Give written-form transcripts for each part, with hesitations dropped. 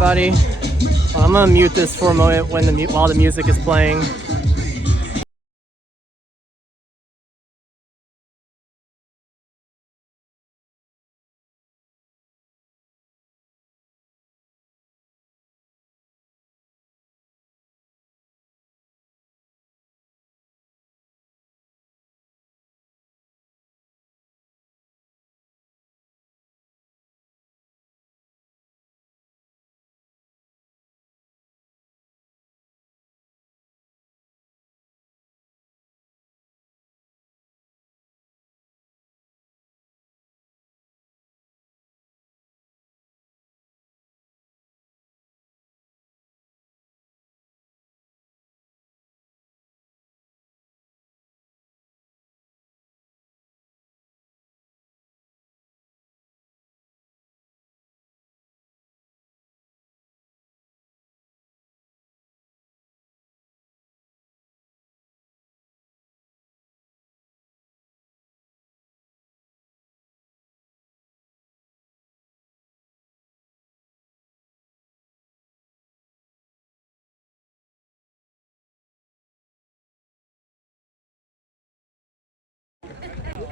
everybody. Well, I'm gonna mute this for a moment while the music is playing.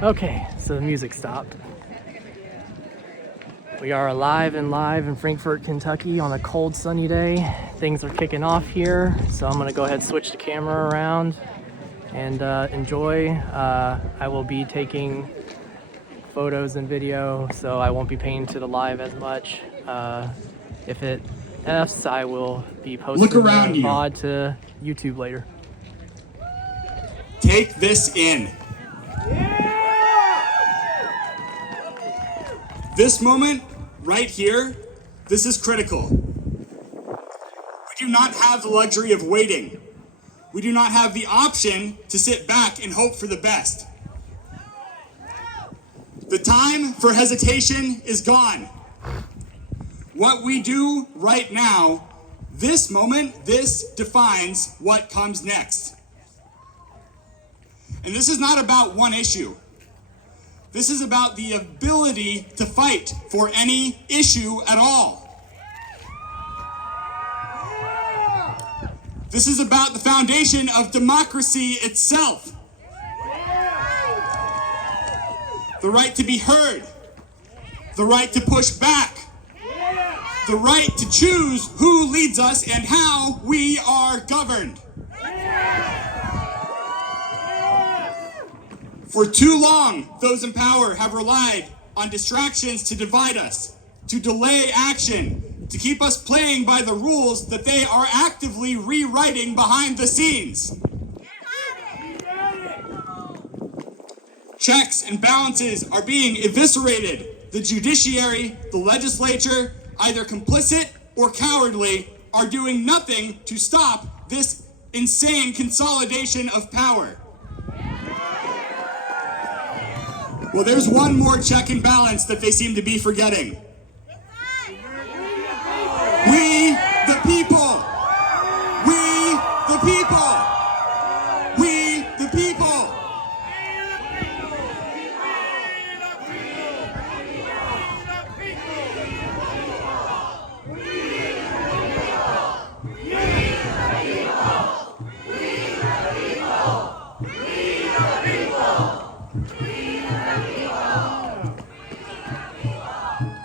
Okay, so the music stopped. We are live in Frankfort, Kentucky on a cold, sunny day. Things are kicking off here, so I'm gonna go ahead and switch the camera around and enjoy. I will be taking photos and video, so I won't be paying to the live as much. If it F's, I will be posting the VOD to YouTube later. Take this in. This moment, right here, this is critical. We do not have the luxury of waiting. We do not have the option to sit back and hope for the best. The time for hesitation is gone. What we do right now, this moment, this defines what comes next. And this is not about one issue. This is about the ability to fight for any issue at all. This is about the foundation of democracy itself. The right to be heard, the right to push back, the right to choose who leads us and how we are governed. For too long, those in power have relied on distractions to divide us, to delay action, to keep us playing by the rules that they are actively rewriting behind the scenes. Checks and balances are being eviscerated. The judiciary, the legislature, either complicit or cowardly, are doing nothing to stop this insane consolidation of power. Well, there's one more check and balance that they seem to be forgetting. We, the people. We, the people. We, the people.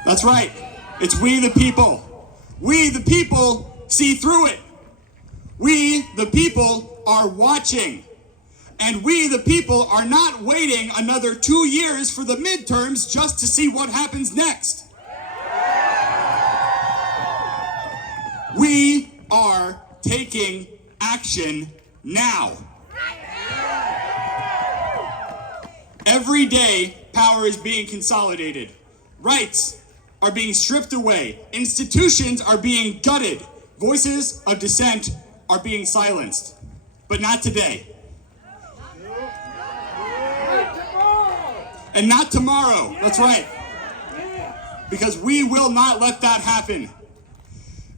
That's right. It's we the people. We the people see through it. We the people are watching. And we the people are not waiting another 2 years for the midterms just to see what happens next. We are taking action now. Every day, power is being consolidated. Rights are being stripped away. Institutions are being gutted. Voices of dissent are being silenced. But not today. And not tomorrow. That's right. Because we will not let that happen.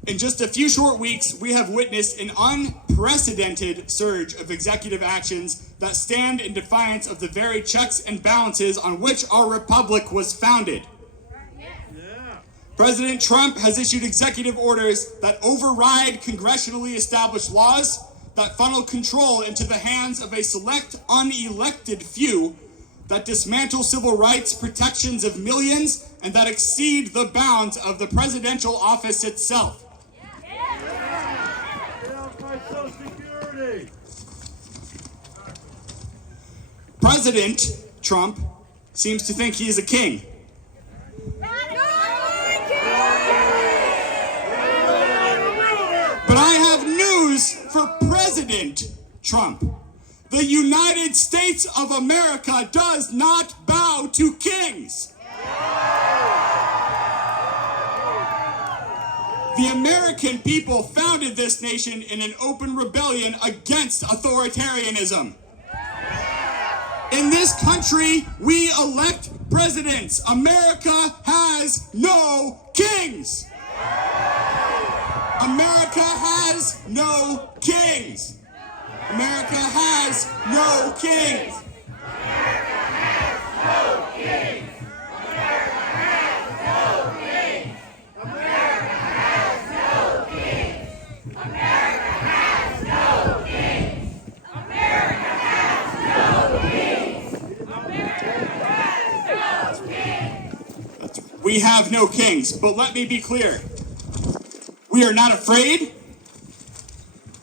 In just a few short weeks, we have witnessed an unprecedented surge of executive actions that stand in defiance of the very checks and balances on which our republic was founded. President Trump has issued executive orders that override congressionally established laws that funnel control into the hands of a select unelected few, that dismantle civil rights protections of millions, and that exceed the bounds of the presidential office itself. President Trump seems to think he is a king. But I have news for President Trump. The United States of America does not bow to kings. The American people founded this nation in an open rebellion against authoritarianism. In this country, we elect presidents. America has no kings. America has no kings. America has no kings. We have no kings, but let me be clear. We are not afraid.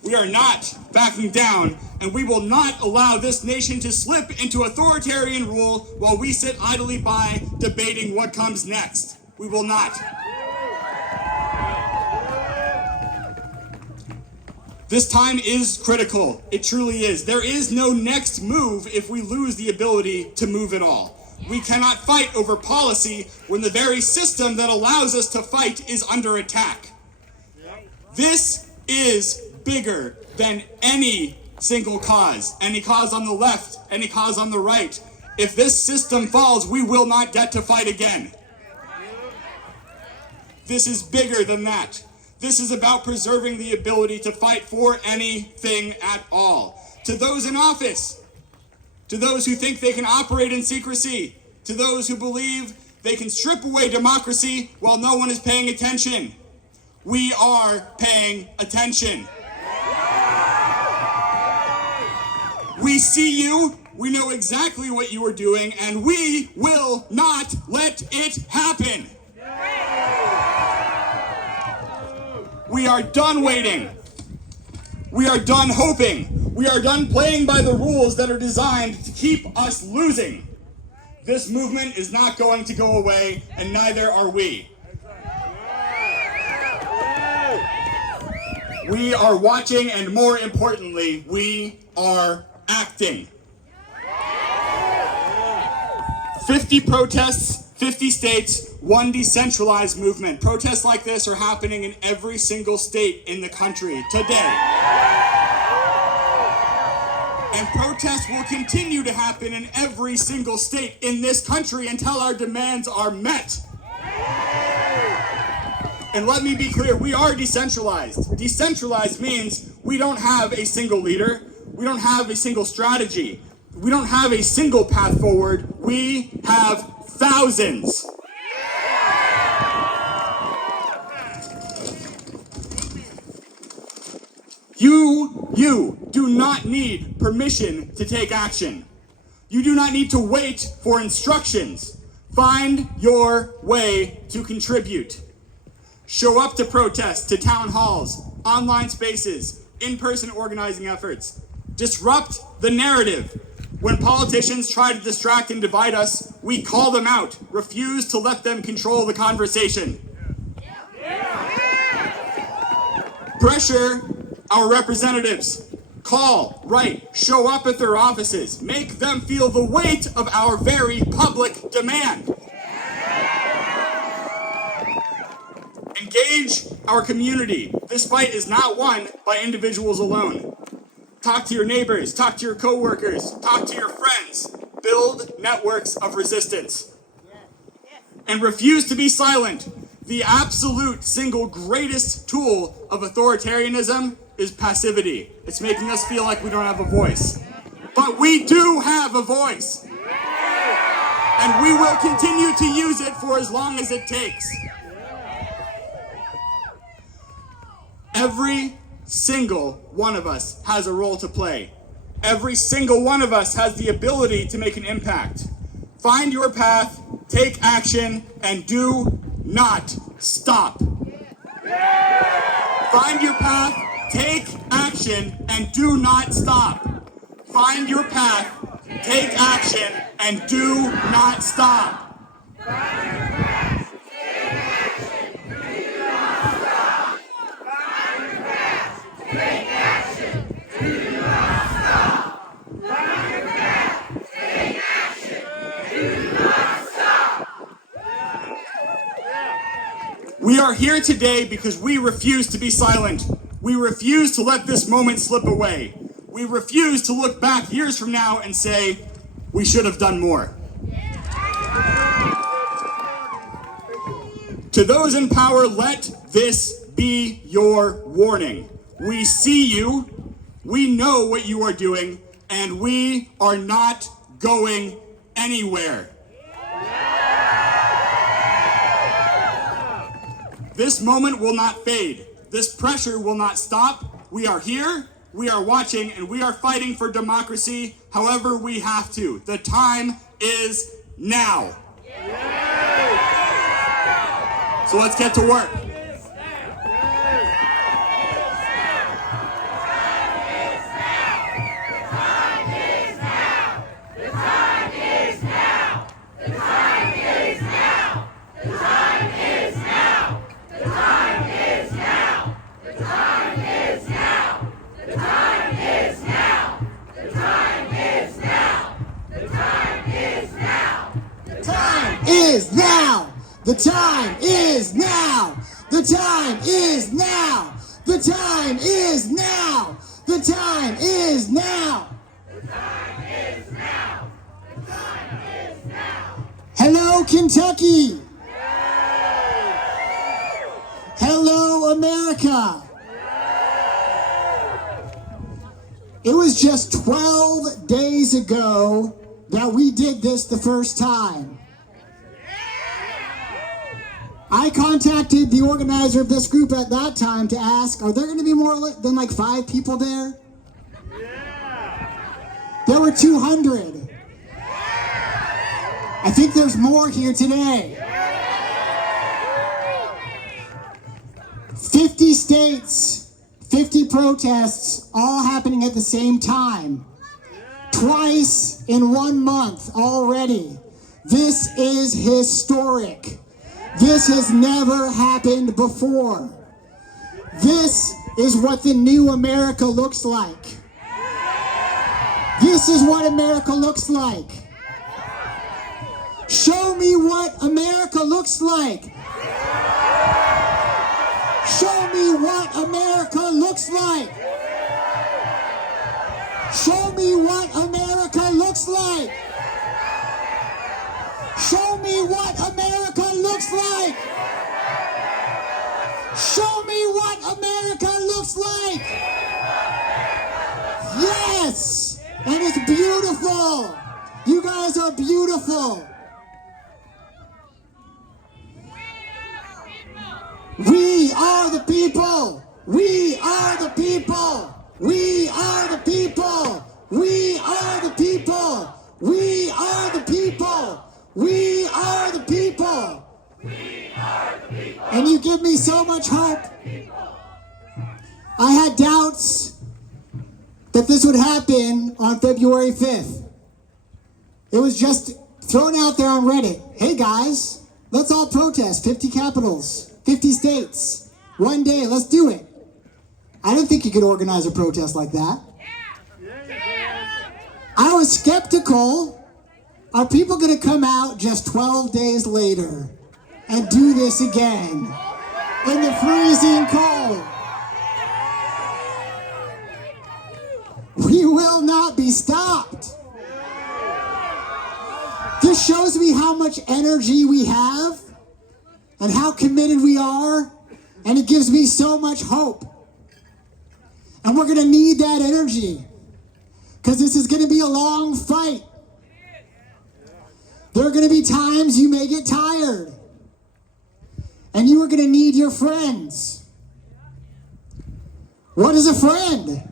We are not backing down, and we will not allow this nation to slip into authoritarian rule while we sit idly by debating what comes next. We will not. This time is critical. It truly is. There is no next move if we lose the ability to move at all. We cannot fight over policy when the very system that allows us to fight is under attack. This is bigger than any single cause. Any cause on the left, any cause on the right. If this system falls, we will not get to fight again. This is bigger than that. This is about preserving the ability to fight for anything at all. To those in office, to those who think they can operate in secrecy, to those who believe they can strip away democracy while no one is paying attention. We are paying attention. We see you, we know exactly what you are doing, and we will not let it happen. We are done waiting. We are done hoping. We are done playing by the rules that are designed to keep us losing. This movement is not going to go away, and neither are we. We are watching, and more importantly, we are acting. 50 protests, 50 states, one decentralized movement. Protests like this are happening in every single state in the country today. And protests will continue to happen in every single state in this country until our demands are met. And let me be clear, we are decentralized. Decentralized means we don't have a single leader. We don't have a single strategy. We don't have a single path forward. We have thousands. You do not need permission to take action. You do not need to wait for instructions. Find your way to contribute. Show up to protests, to town halls, online spaces, in-person organizing efforts. Disrupt the narrative. When politicians try to distract and divide us, we call them out. Refuse to let them control the conversation. Pressure our representatives. Call, write, show up at their offices. Make them feel the weight of our very public demand. Engage our community. This fight is not won by individuals alone. Talk to your neighbors, talk to your coworkers, talk to your friends. Build networks of resistance. And refuse to be silent. The absolute single greatest tool of authoritarianism is passivity. It's making us feel like we don't have a voice. But we do have a voice. And we will continue to use it for as long as it takes. Every single one of us has a role to play. Every single one of us has the ability to make an impact. Find your path, take action, and do not stop. Find your path, take action, and do not stop. Find your path, take action, and do not stop. We are here today because we refuse to be silent. We refuse to let this moment slip away. We refuse to look back years from now and say, we should have done more. To those in power, let this be your warning. We see you, we know what you are doing, and we are not going anywhere. This moment will not fade. This pressure will not stop. We are here, we are watching, and we are fighting for democracy however we have to. The time is now. So let's get to work. Is now. The time is now. The time is now. The time is now. The time is now. The time is now. The time is now. Hello, Kentucky. Hello, America. It was just 12 days ago that we did this the first time. I contacted the organizer of this group at that time to ask, are there going to be more than like 5 people there? There were 200. I think there's more here today. 50 states, 50 protests, all happening at the same time. Twice in 1 month already. This is historic. This has never happened before. This is what the new America looks like. This is what America looks like. Show me what America looks like. Show me what America looks like. Show me what America looks like. Show me what America looks like. Show me what America looks like. Yes, and it's beautiful. You guys are beautiful. We are the people. We are the people. We are the people. We are the people. We are the people. We are the people. We are the people. And you give me so much hope. I had doubts that this would happen on February 5th. It was just thrown out there on Reddit. Hey guys, let's all protest 50 capitals, 50 states, one day, let's do it. I didn't think you could organize a protest like that. I was skeptical. Are people going to come out just 12 days later and do this again in the freezing cold? We will not be stopped. This shows me how much energy we have and how committed we are, and it gives me so much hope. And we're going to need that energy because this is going to be a long fight. There are going to be times you may get tired, and you are going to need your friends. What is a friend?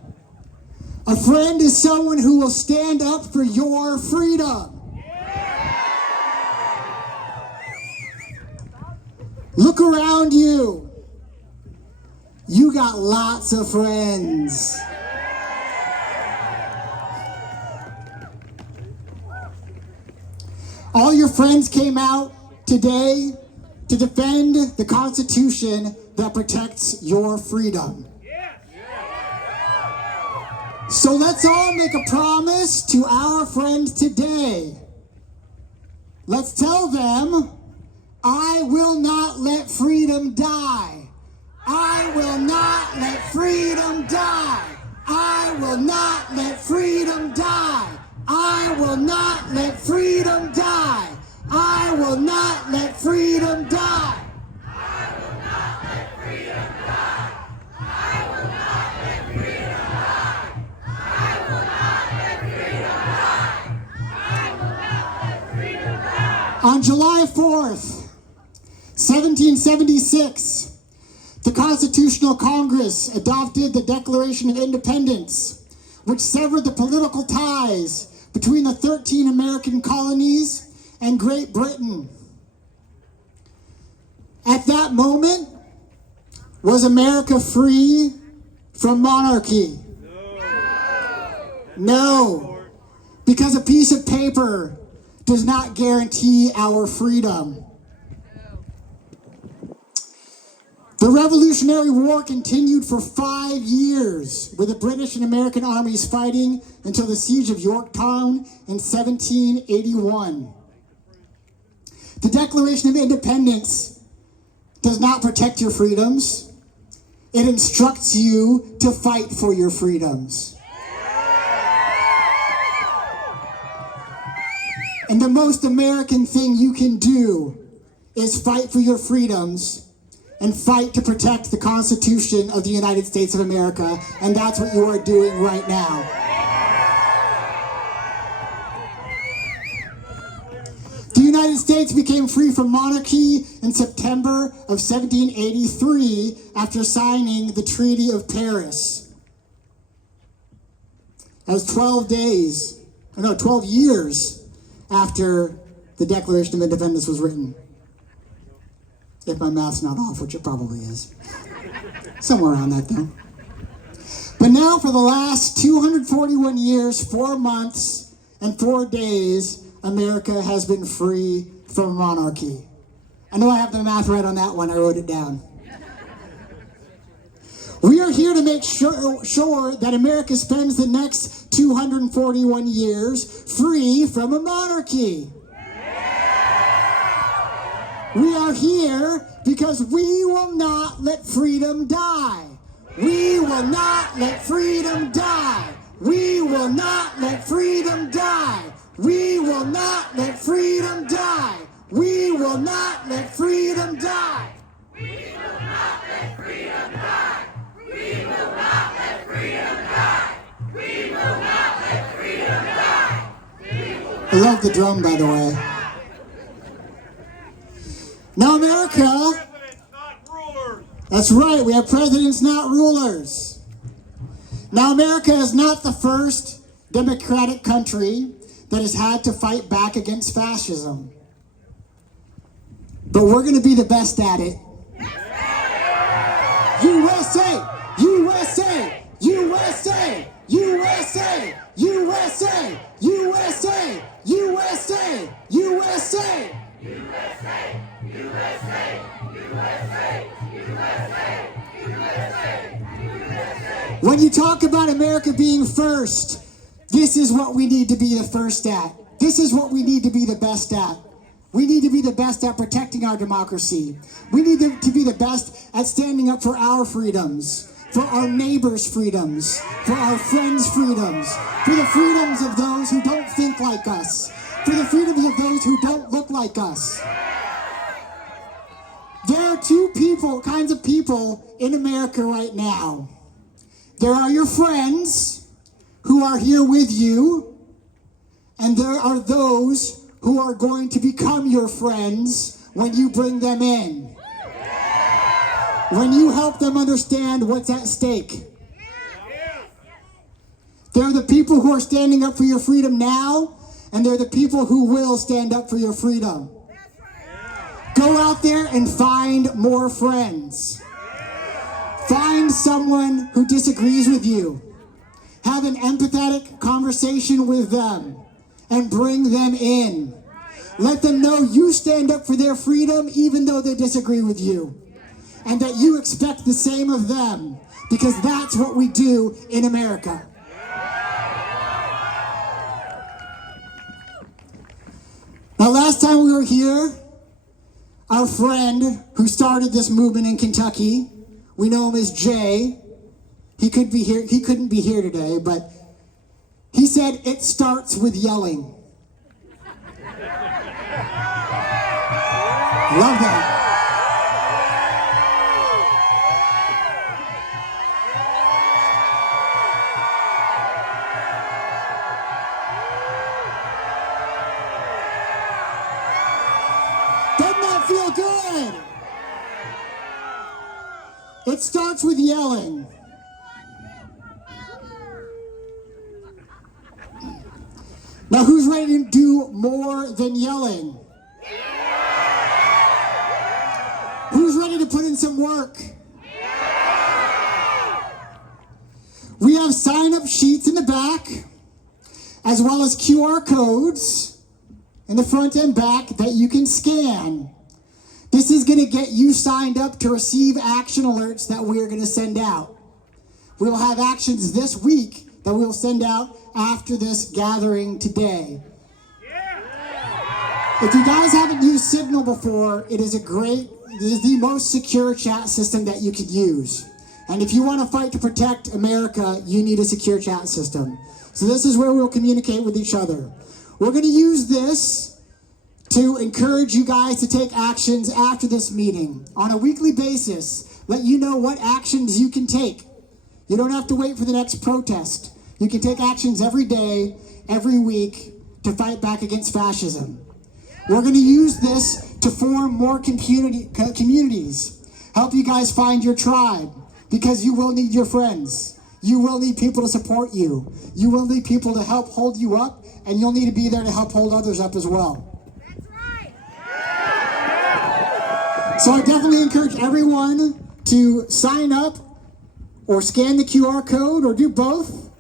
A friend is someone who will stand up for your freedom. Look around you. You got lots of friends. All your friends came out today to defend the Constitution that protects your freedom. So let's all make a promise to our friends today. Let's tell them, I will not let freedom die. I will not let freedom die. I will not let freedom die. I will not let freedom die. I will not let freedom die. I will not let freedom die. I will not let freedom die. I will not let freedom die. I will not let freedom die. On July 4th, 1776, the Constitutional Congress adopted the Declaration of Independence, which severed the political ties between the 13 American colonies and Great Britain. At that moment, was America free from monarchy? No, because a piece of paper does not guarantee our freedom. The Revolutionary War continued for 5 years, with the British and American armies fighting until the Siege of Yorktown in 1781. The Declaration of Independence does not protect your freedoms. It instructs you to fight for your freedoms. And the most American thing you can do is fight for your freedoms and fight to protect the Constitution of the United States of America, and that's what you are doing right now. The United States became free from monarchy in September of 1783 after signing the Treaty of Paris. That was 12 years after the Declaration of Independence was written. If my math's not off, which it probably is. Somewhere around that though. But now for the last 241 years, 4 months, and 4 days, America has been free from monarchy. I know I have the math right on that one, I wrote it down. We are here to make sure that America spends the next 241 years free from a monarchy. We are here because we will not let freedom die. We will not let freedom die. We will not let freedom die. We will not let freedom die. We will not let freedom die. We will not let freedom die. We will not let freedom die. We will not let freedom die. I love the drum, by the way. Now, America, that's right, we have presidents, not rulers. Now, America is not the first democratic country that has had to fight back against fascism. But we're going to be the best at it. USA! USA! USA! USA! USA! USA! USA! USA! USA! USA! USA! USA! USA! When you talk about America being first, this is what we need to be the first at. This is what we need to be the best at. We need to be the best at protecting our democracy. We need to be the best at standing up for our freedoms, for our neighbors' freedoms, for our friends' freedoms, for the freedoms of those who don't think like us, for the freedoms of those who don't look like us. There are two kinds of people in America right now. There are your friends who are here with you, and there are those who are going to become your friends when you bring them in. When you help them understand what's at stake. They're the people who are standing up for your freedom now, and they're the people who will stand up for your freedom. Go out there and find more friends. Find someone who disagrees with you. Have an empathetic conversation with them and bring them in. Let them know you stand up for their freedom even though they disagree with you. And that you expect the same of them, because that's what we do in America. Now, last time we were here, our friend who started this movement in Kentucky, we know him as Jay. He couldn't be here today, but he said it starts with yelling. Love that. Doesn't that feel good? It starts with yelling. Now, who's ready to do more than yelling? Who's ready to put in some work? We have sign-up sheets in the back, as well as QR codes in the front and back that you can scan. This is going to get you signed up to receive action alerts that we are going to send out. We will have actions this week that we will send out after this gathering today. If you guys haven't used Signal before, it is the most secure chat system that you could use. And if you want to fight to protect America, you need a secure chat system. So this is where we'll communicate with each other. We're going to use this to encourage you guys to take actions after this meeting on a weekly basis. Let you know what actions you can take. You don't have to wait for the next protest. You can take actions every day, every week to fight back against fascism. We're going to use this to form more communities. Help you guys find your tribe, because you will need your friends. You will need people to support you. You will need people to help hold you up, and you'll need to be there to help hold others up as well. That's right. So I definitely encourage everyone to sign up or scan the QR code or do both.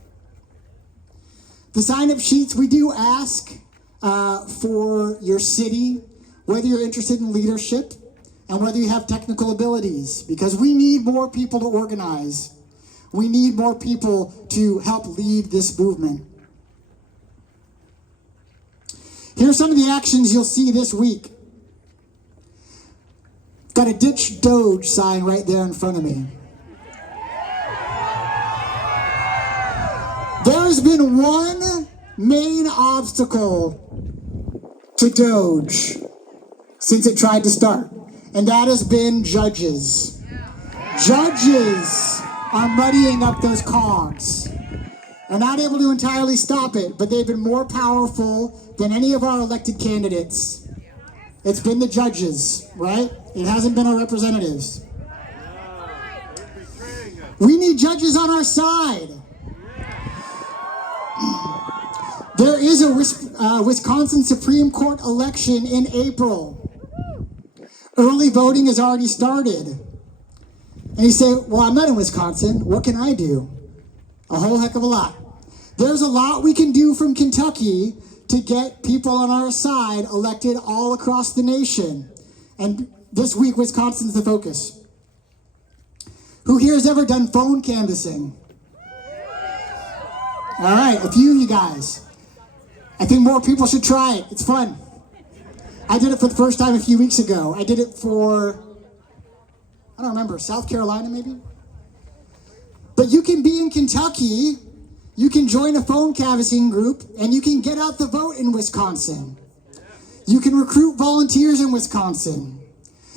The sign-up sheets, we do ask for your city, whether you're interested in leadership and whether you have technical abilities, because we need more people to organize. We need more people to help lead this movement. Here's some of the actions you'll see this week. Got a Ditch Doge sign right there in front of me. There's been one main obstacle to Doge since it tried to start, and that has been judges. Judges are muddying up those cogs. They're not able to entirely stop it, but they've been more powerful than any of our elected candidates. It's been the judges, right? It hasn't been our representatives. We need judges on our side. There is a Wisconsin Supreme Court election in April. Early voting has already started. And you say, well, I'm not in Wisconsin. What can I do? A whole heck of a lot. There's a lot we can do from Kentucky to get people on our side elected all across the nation. And this week, Wisconsin's the focus. Who here has ever done phone canvassing? All right, a few of you guys. I think more people should try it. It's fun. I did it for the first time a few weeks ago. I did it for, I don't remember, South Carolina maybe? But you can be in Kentucky, you can join a phone canvassing group, and you can get out the vote in Wisconsin. You can recruit volunteers in Wisconsin.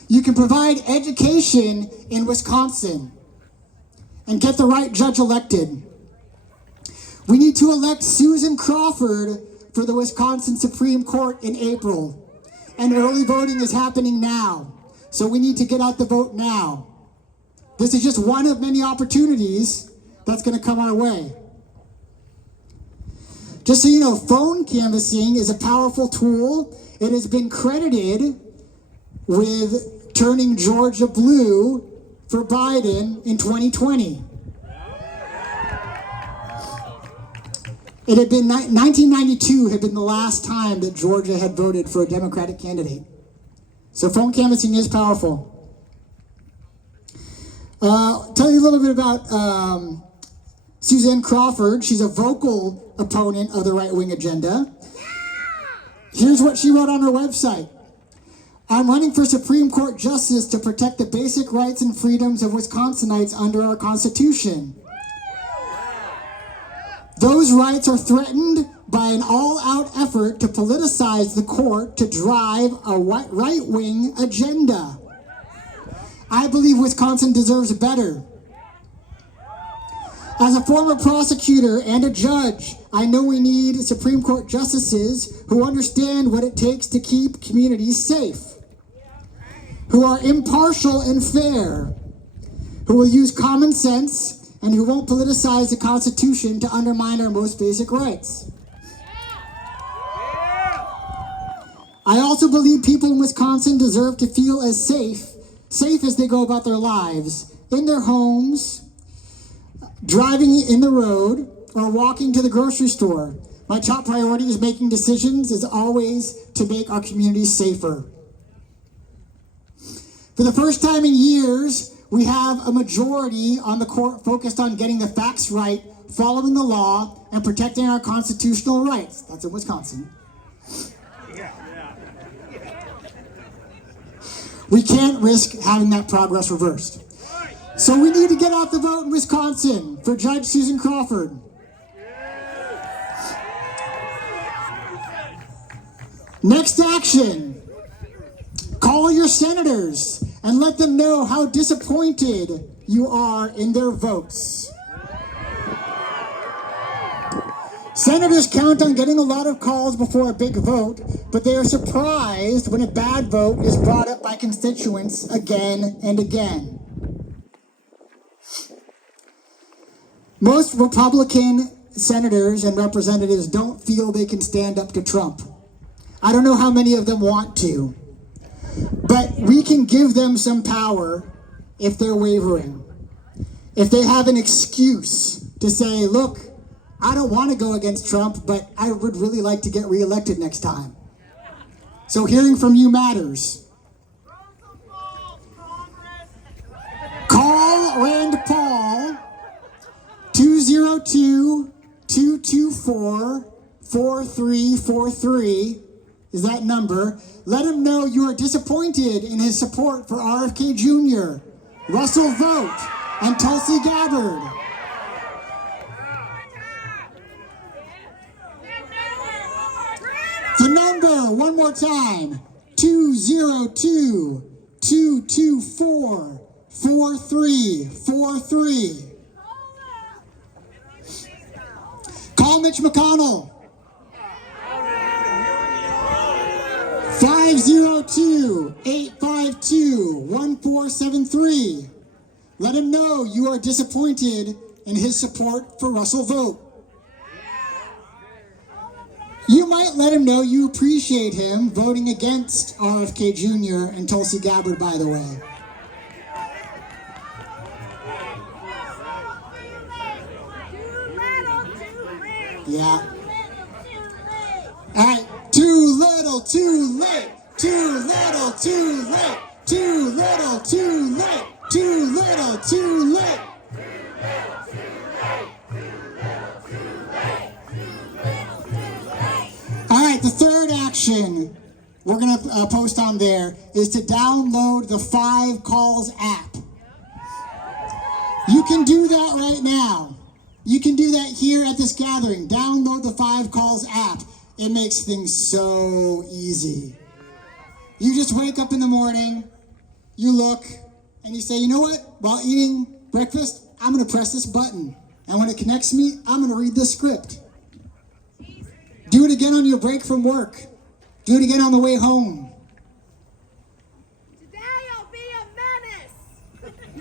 You can provide education in Wisconsin and get the right judge elected. We need to elect Susan Crawford for the Wisconsin Supreme Court in April. And early voting is happening now. So we need to get out the vote now. This is just one of many opportunities that's going to come our way. Just so you know, phone canvassing is a powerful tool. It has been credited with turning Georgia blue for Biden in 2020. It had been 1992 had been the last time that Georgia had voted for a Democratic candidate. So phone canvassing is powerful. Tell you a little bit about Susan Crawford. She's a vocal opponent of the right-wing agenda. Here's what she wrote on her website. I'm running for Supreme Court Justice to protect the basic rights and freedoms of Wisconsinites under our Constitution. Those rights are threatened by an all-out effort to politicize the court to drive a right-wing agenda. I believe Wisconsin deserves better. As a former prosecutor and a judge, I know we need Supreme Court justices who understand what it takes to keep communities safe, who are impartial and fair, who will use common sense, and who won't politicize the Constitution to undermine our most basic rights. I also believe people in Wisconsin deserve to feel as safe as they go about their lives, in their homes, driving in the road, or walking to the grocery store. My top priority is making decisions is always to make our communities safer. For the first time in years, we have a majority on the court focused on getting the facts right, following the law, and protecting our constitutional rights. That's in Wisconsin. We can't risk having that progress reversed. So we need to get out the vote in Wisconsin for Judge Susan Crawford. Next action. Call your senators and let them know how disappointed you are in their votes. Senators count on getting a lot of calls before a big vote, but they are surprised when a bad vote is brought up by constituents again and again. Most Republican senators and representatives don't feel they can stand up to Trump. I don't know how many of them want to, but we can give them some power if they're wavering. If they have an excuse to say, look, I don't want to go against Trump, but I would really like to get reelected next time. So hearing from you matters. Call Rand Paul 202-224-4343 is that number. Let him know you are disappointed in his support for RFK Jr., Russell Vogt, and Tulsi Gabbard. The number, one more time, 202-224-4343. Call Mitch McConnell. 502-852-1473. Let him know you are disappointed in his support for Russell Vogt. You might let him know you appreciate him voting against RFK Jr. and Tulsi Gabbard, by the way. Yeah. All right. Too little, too late. Too little, too late. Too little, too late. Too little, too late. All right, the third action we're going to post on there is to download the 5 Calls app. You can do that right now. You can do that here at this gathering. Download the 5 Calls app. It makes things so easy. You just wake up in the morning, you look, and you say, you know what? While eating breakfast, I'm going to press this button. And when it connects me, I'm going to read this script. Do it again on your break from work. Do it again on the way home. Today I'll be a menace.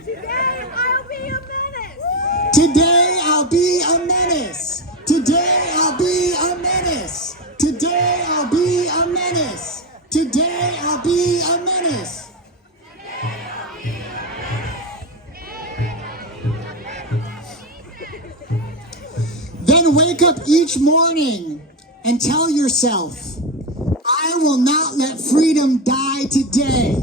Today I'll be a menace. Today I'll be a menace. Today I'll be a a menace. Then wake up each morning and tell yourself, I will not let freedom die today.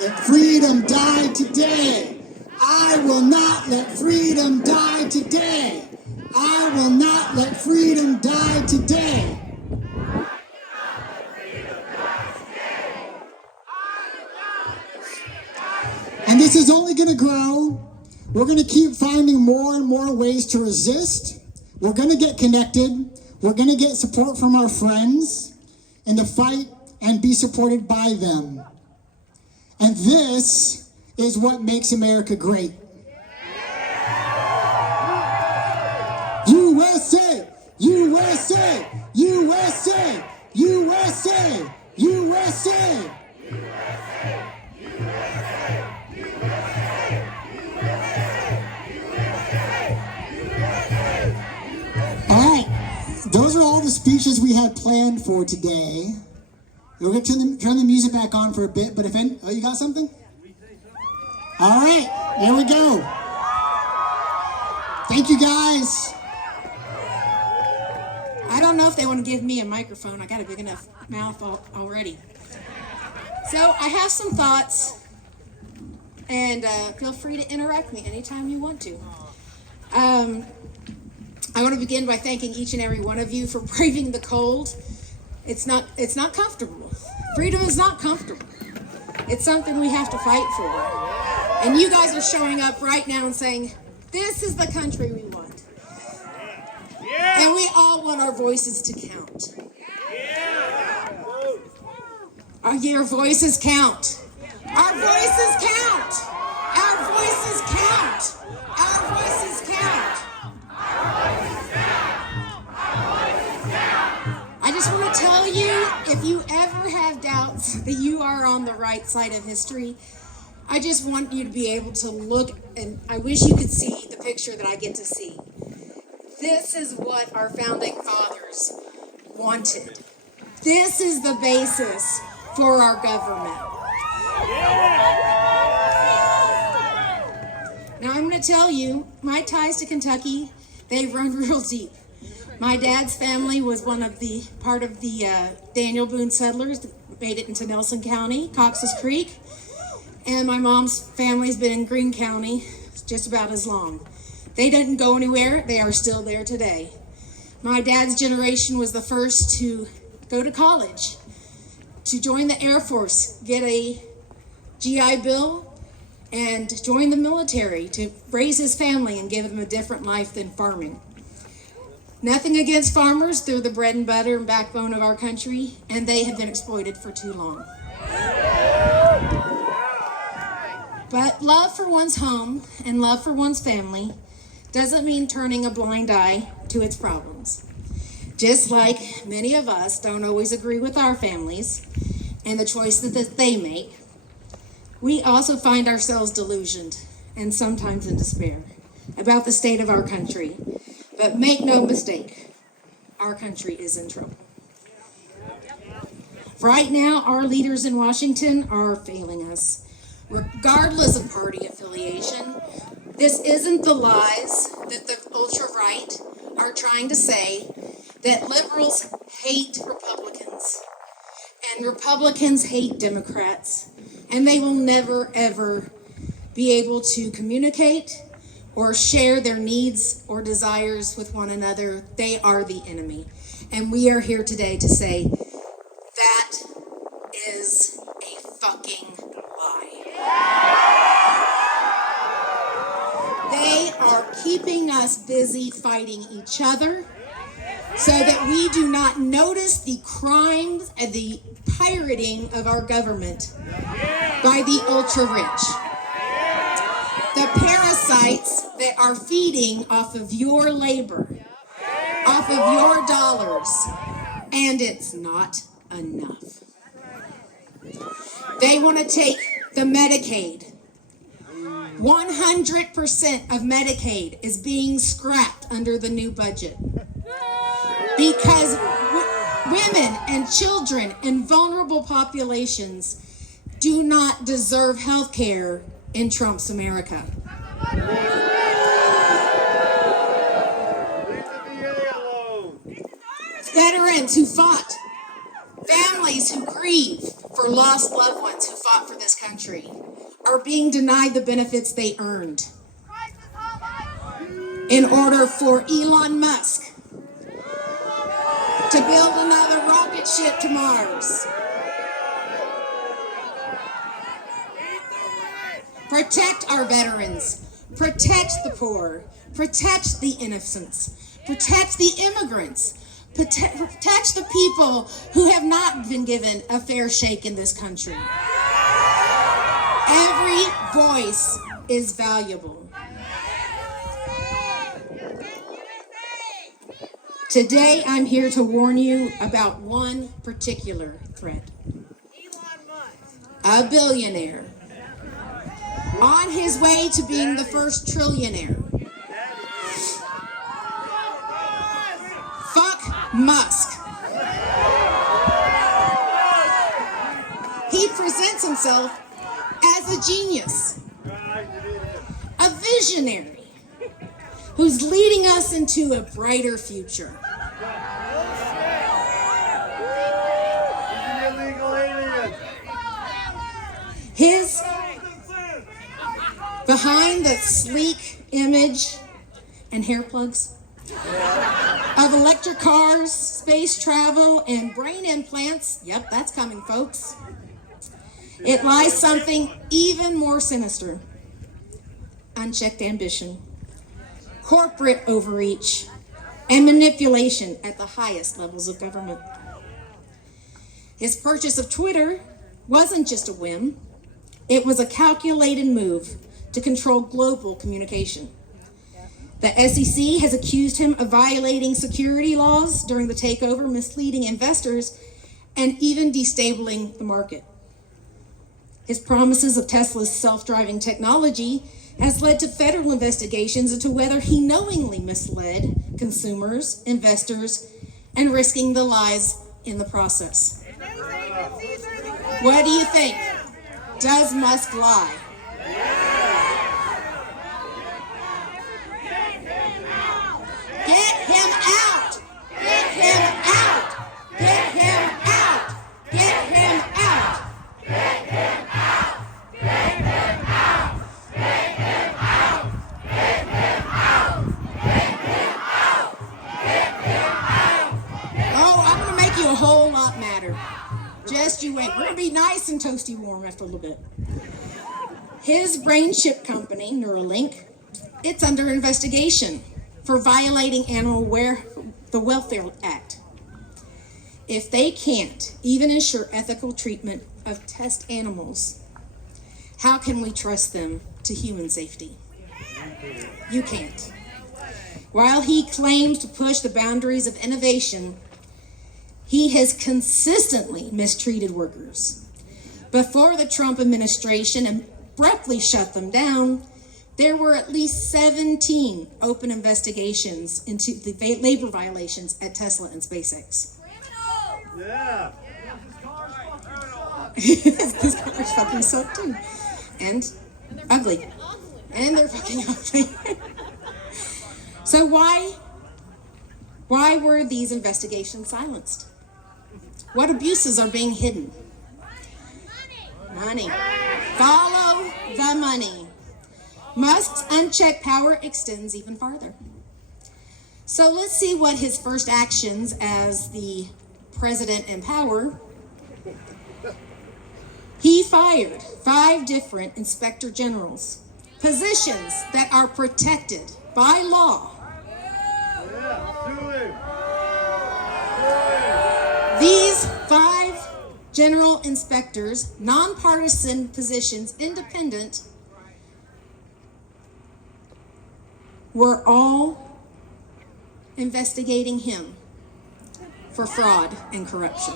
Let freedom die today. I will not let freedom die today. I will not let freedom die today. And this is only going to grow. We're going to keep finding more and more ways to resist. We're going to get connected. We're going to get support from our friends in the fight and be supported by them. And this is what makes America great. USA! USA! USA! USA! USA! Those are all the speeches we had planned for today. We're going to turn the music back on for a bit, but if any... Oh, you got something? All right, here we go. Thank you, guys. I don't know if they want to give me a microphone. I got a big enough mouth already. So I have some thoughts, and feel free to interrupt me anytime you want to. I want to begin by thanking each and every one of you for braving the cold. It's not comfortable. Freedom is not comfortable. It's something we have to fight for. And you guys are showing up right now and saying, this is the country we want. And we all want our voices to count. Your voices count. Our voices count. Our voices count. Our voices count. I just want to tell you, if you ever have doubts that you are on the right side of history, I just want you to be able to look, and I wish you could see the picture that I get to see. This is what our founding fathers wanted. This is the basis for our government. Now I'm going to tell you, my ties to Kentucky, they run real deep. My dad's family was part of the Daniel Boone settlers that made it into Nelson County, Cox's Creek. And my mom's family's been in Greene County just about as long. They didn't go anywhere. They are still there today. My dad's generation was the first to go to college, to join the Air Force, get a GI Bill, and join the military to raise his family and give him a different life than farming. Nothing against farmers. They're the bread and butter and backbone of our country, and they have been exploited for too long. But love for one's home and love for one's family doesn't mean turning a blind eye to its problems. Just like many of us don't always agree with our families and the choices that they make, we also find ourselves delusioned and sometimes in despair about the state of our country. But make no mistake, our country is in trouble. Right now, our leaders in Washington are failing us, regardless of party affiliation. This isn't the lies that the ultra-right are trying to say, that liberals hate Republicans, and Republicans hate Democrats, and they will never, ever be able to communicate or share their needs or desires with one another. They are the enemy. And we are here today to say that is a fucking lie. They are keeping us busy fighting each other so that we do not notice the crimes and the pirating of our government by the ultra-rich. The parasites that are feeding off of your labor, off of your dollars, and it's not enough. They want to take the Medicaid. 100% of Medicaid is being scrapped under the new budget. Because Women and children and vulnerable populations do not deserve health care in Trump's America. Veterans who fought, families who grieve for lost loved ones who fought for this country are being denied the benefits they earned in order for Elon Musk to build another rocket ship to Mars. Protect our veterans, protect the poor, protect the innocents, protect the immigrants, protect the people who have not been given a fair shake in this country. Every voice is valuable. Today, I'm here to warn you about one particular threat. A billionaire on his way to being the first trillionaire. Fuck Musk. He presents himself as a genius, a visionary, who's leading us into a brighter future. His behind the sleek image and hair plugs of electric cars, space travel, and brain implants, yep, that's coming, folks. It lies something even more sinister. Unchecked ambition, corporate overreach, and manipulation at the highest levels of government. His purchase of Twitter wasn't just a whim. It was a calculated move to control global communication. The SEC has accused him of violating security laws during the takeover, misleading investors, and even destabilizing the market. His promises of Tesla's self-driving technology has led to federal investigations into whether he knowingly misled consumers, investors, and risking the lives in the process. What do you think? Does Musk lie? Get him out! Get him out! Get him out! Get him out! Get him out! Get him out! Get him out! Get him out! Get him out! Get him out! Oh, I'm gonna make you a whole lot madder. Just you wait. We're gonna be nice and toasty warm after a little bit. His brain chip company, Neuralink, it's under investigation for violating the Welfare Act. If they can't even ensure ethical treatment of test animals, how can we trust them to human safety? You can't. While he claims to push the boundaries of innovation, he has consistently mistreated workers. Before the Trump administration abruptly shut them down, there were at least 17 open investigations into the labor violations at Tesla and SpaceX. Yeah. These cars fucking suck too. And ugly. And they're fucking ugly. So why were these investigations silenced? What abuses are being hidden? Money. Follow the money. Musk's unchecked power extends even farther. So let's see what his first actions as the president in power. He fired 5 different inspector generals, positions that are protected by law. These 5 general inspectors, nonpartisan positions, independent, were all investigating him for fraud and corruption.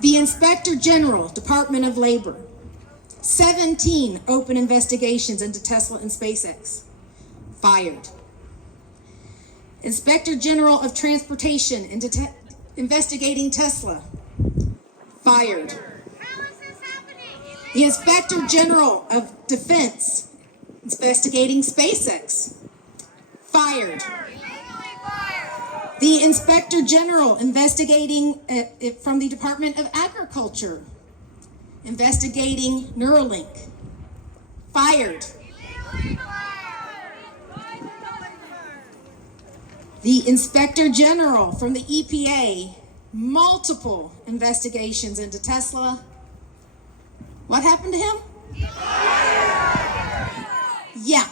The Inspector General, Department of Labor, 17 open investigations into Tesla and SpaceX, fired. Inspector General of Transportation investigating Tesla, fired. How is this happening? The Inspector General of Defense investigating SpaceX, fired. Legally fired. The Inspector General investigating from the Department of Agriculture, investigating Neuralink, fired. Legally fired. The Inspector General from the EPA, multiple investigations into Tesla. What happened to him? Yeah.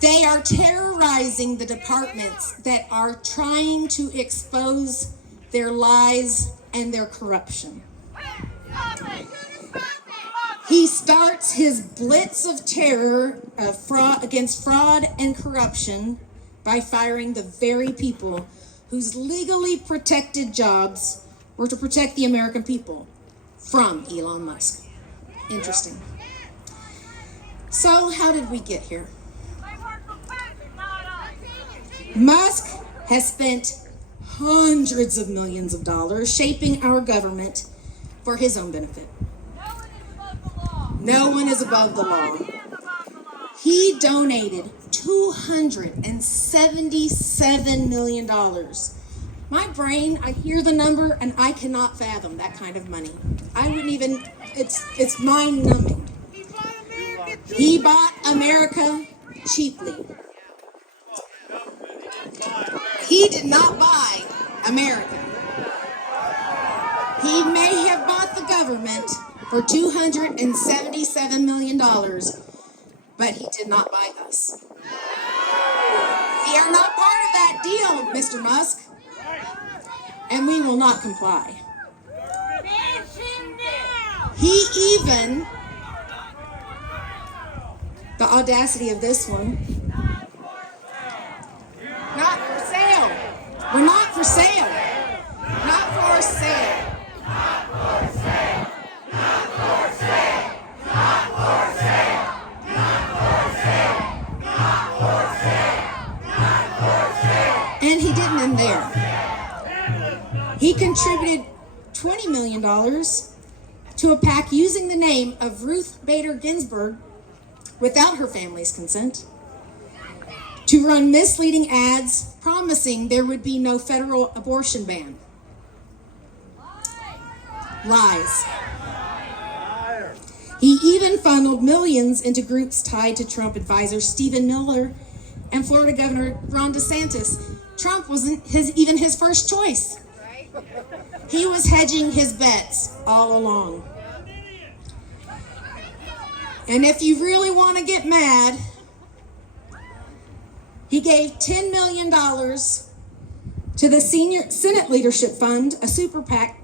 They are terrorizing the departments that are trying to expose their lies and their corruption. He starts his blitz of terror against fraud and corruption by firing the very people whose legally protected jobs were to protect the American people from Elon Musk. Interesting. So, how did we get here? Musk has spent hundreds of millions of dollars shaping our government for his own benefit. No one is above the law. He donated $277 million. My brain, I hear the number and I cannot fathom that kind of money. I wouldn't even, it's mind-numbing. He bought America cheaply. He did not buy America. He may have bought the government for $277 million, but he did not buy us. We are not part of that deal, Mr. Musk, and we will not comply. He even, the audacity of this one, not for sale. We're not for sale. Not for sale. Not for sale. Not for sale. Not for sale. Not for sale. Not for sale. Not for sale. And he didn't end there. He contributed $20 million to a PAC using the name of Ruth Bader Ginsburg without her family's consent to run misleading ads promising there would be no federal abortion ban. Lies. He even funneled millions into groups tied to Trump advisor Stephen Miller and Florida Governor Ron DeSantis. Trump wasn't even his first choice. He was hedging his bets all along. And if you really want to get mad, he gave $10 million to the Senior Senate Leadership Fund, a super PAC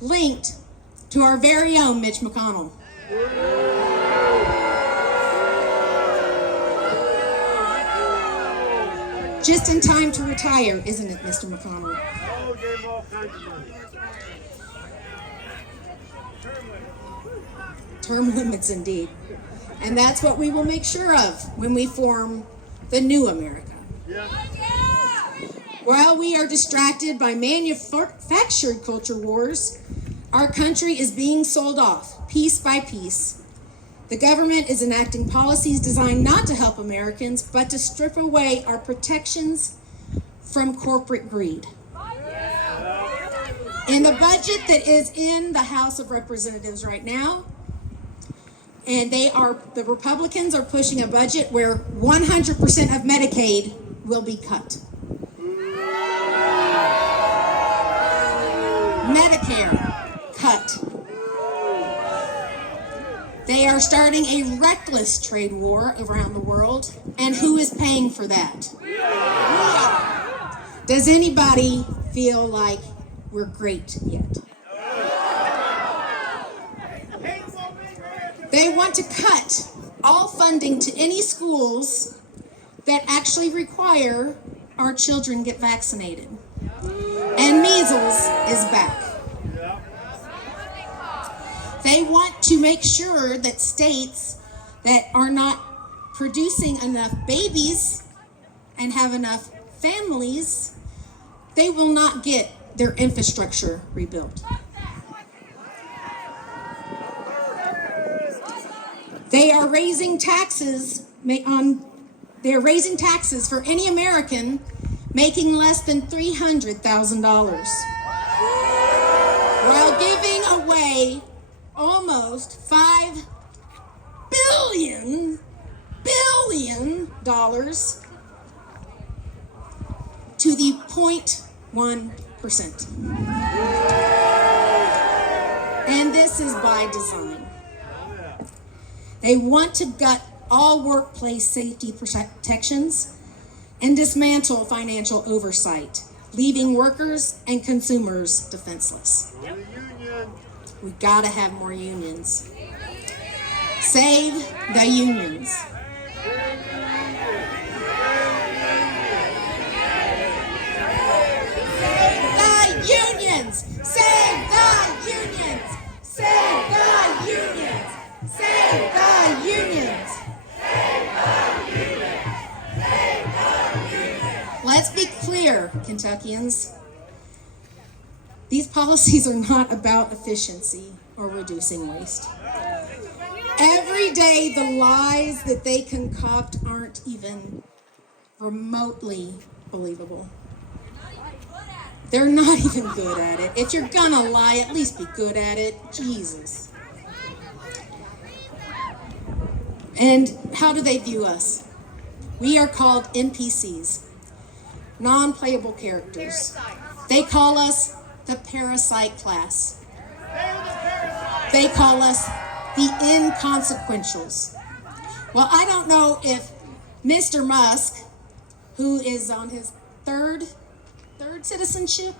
linked to our very own Mitch McConnell. Just in time to retire, isn't it, Mr. McConnell? Oh, gave him all kinds of money. Term limits indeed. And that's what we will make sure of when we form the new America. Yeah. While we are distracted by manufactured culture wars, our country is being sold off piece by piece. The government is enacting policies designed not to help Americans, but to strip away our protections from corporate greed. In the budget that is in the House of Representatives right now, and the Republicans are pushing a budget where 100% of Medicaid will be cut. Medicare cut. They are starting a reckless trade war around the world, and who is paying for that? We are. Does anybody feel like we're great yet? They want to cut all funding to any schools that actually require our children get vaccinated. And measles is back. They want to make sure that states that are not producing enough babies and have enough families, they will not get their infrastructure rebuilt. They are raising taxes for any American making less than $300,000, while giving away almost $5 billion to the 0.1%. And this is by design. They want to gut all workplace safety protections and dismantle financial oversight, leaving workers and consumers defenseless. We gotta have more unions. Save the unions. The unions! Save the unions! Save the unions! Save the unions! Let's be clear, Kentuckians. These policies are not about efficiency or reducing waste. Every day, the lies that they concoct aren't even remotely believable. They're not even good at it. If you're gonna lie, at least be good at it. Jesus. And how do they view us? We are called NPCs, non-playable characters. They call us the parasite class. They call us the inconsequentials. Well, I don't know if Mr. Musk, who is on his third citizenship,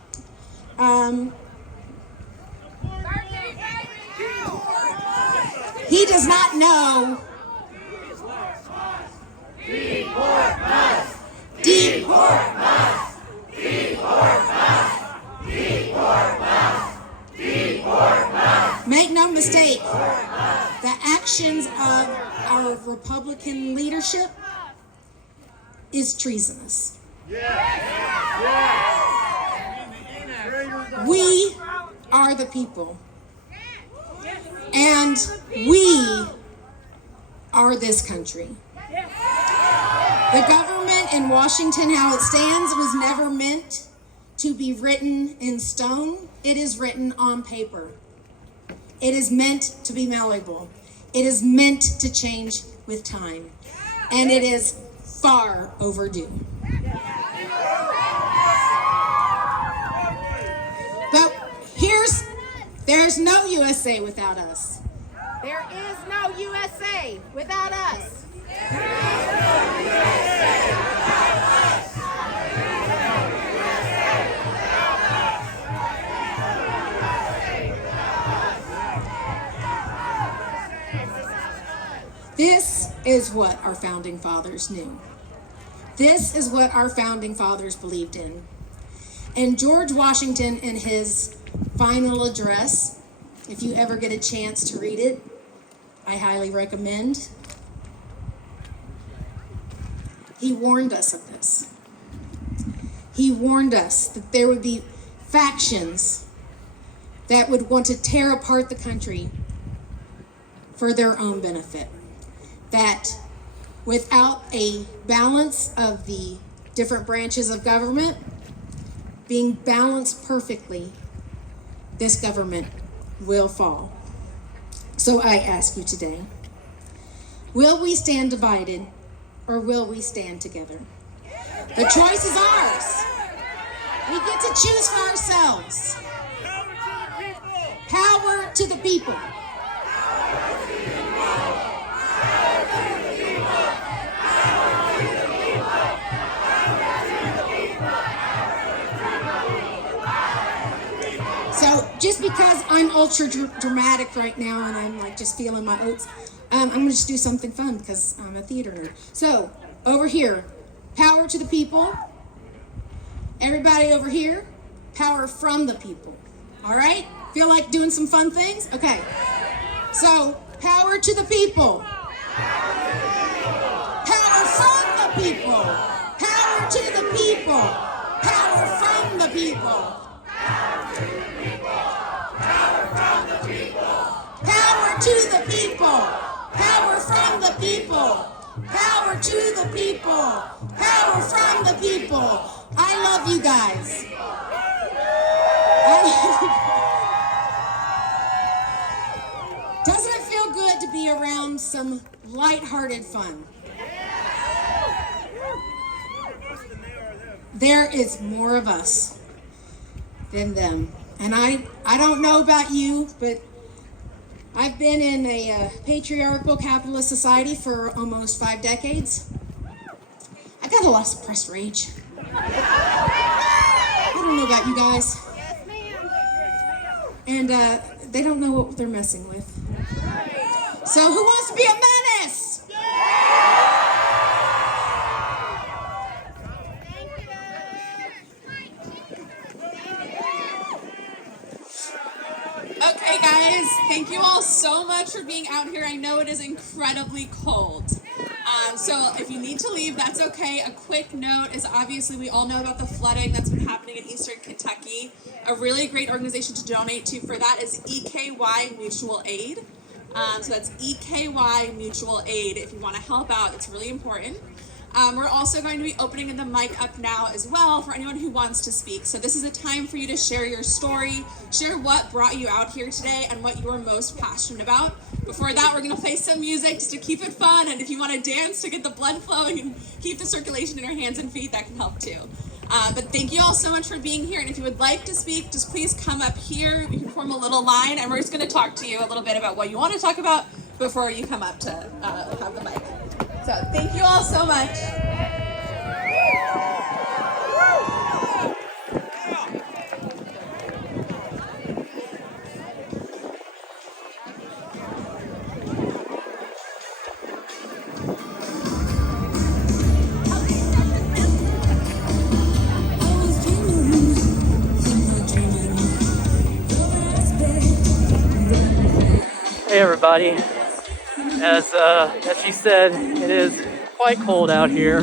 he does not know. Deport Musk! Deport Musk! Deport Musk! Deport Musk! Deport Musk! Make no mistake, the actions of our Republican leadership is treasonous. We are the people, and we are this country. The government in Washington, how it stands, was never meant to be written in stone. It is written on paper. It is meant to be malleable. It is meant to change with time. And it is far overdue. But there's no USA without us. There is no USA without us. This is what our founding fathers knew. This is what our founding fathers believed in. And George Washington, in his final address, if you ever get a chance to read it, I highly recommend. He warned us of this. He warned us that there would be factions that would want to tear apart the country for their own benefit. That without a balance of the different branches of government being balanced perfectly, this government will fall. So I ask you today, will we stand divided or will we stand together? The choice is ours. We get to choose for ourselves. Power to the people. So just because I'm ultra dramatic right now and I'm like just feeling my oats, I'm gonna just do something fun because I'm a theater nerd. So over here, power to the people. Everybody over here, power from the people. All right? Feel like doing some fun things? Okay. So power to the people. Power from the people. Power Power to the people. Power from the people. Power to the people. Power from the people. Power to the people. Power from the people. I love you guys. Doesn't it feel good to be around some lighthearted fun? There is more of us than them. And I don't know about you, but I've been in a patriarchal capitalist society for almost 5 decades. I got a lot of suppressed rage. I don't know about you guys. And they don't know what they're messing with. So who wants to be a menace? Okay, guys, thank you all so much for being out here. I know it is incredibly cold. So if you need to leave, that's okay. A quick note is obviously we all know about the flooding that's been happening in Eastern Kentucky. A really great organization to donate to for that is EKY Mutual Aid. So that's EKY Mutual Aid. If you want to help out, it's really important. We're also going to be opening the mic up now as well for anyone who wants to speak. So this is a time for you to share your story, share what brought you out here today and what you are most passionate about. Before that, we're going to play some music just to keep it fun. And if you want to dance to get the blood flowing and keep the circulation in your hands and feet, that can help too. But thank you all so much for being here. And if you would like to speak, just please come up here. You can form a little line and we're just going to talk to you a little bit about what you want to talk about before you come up to have the mic. So thank you all so much. Hey everybody, as she said, it is quite cold out here.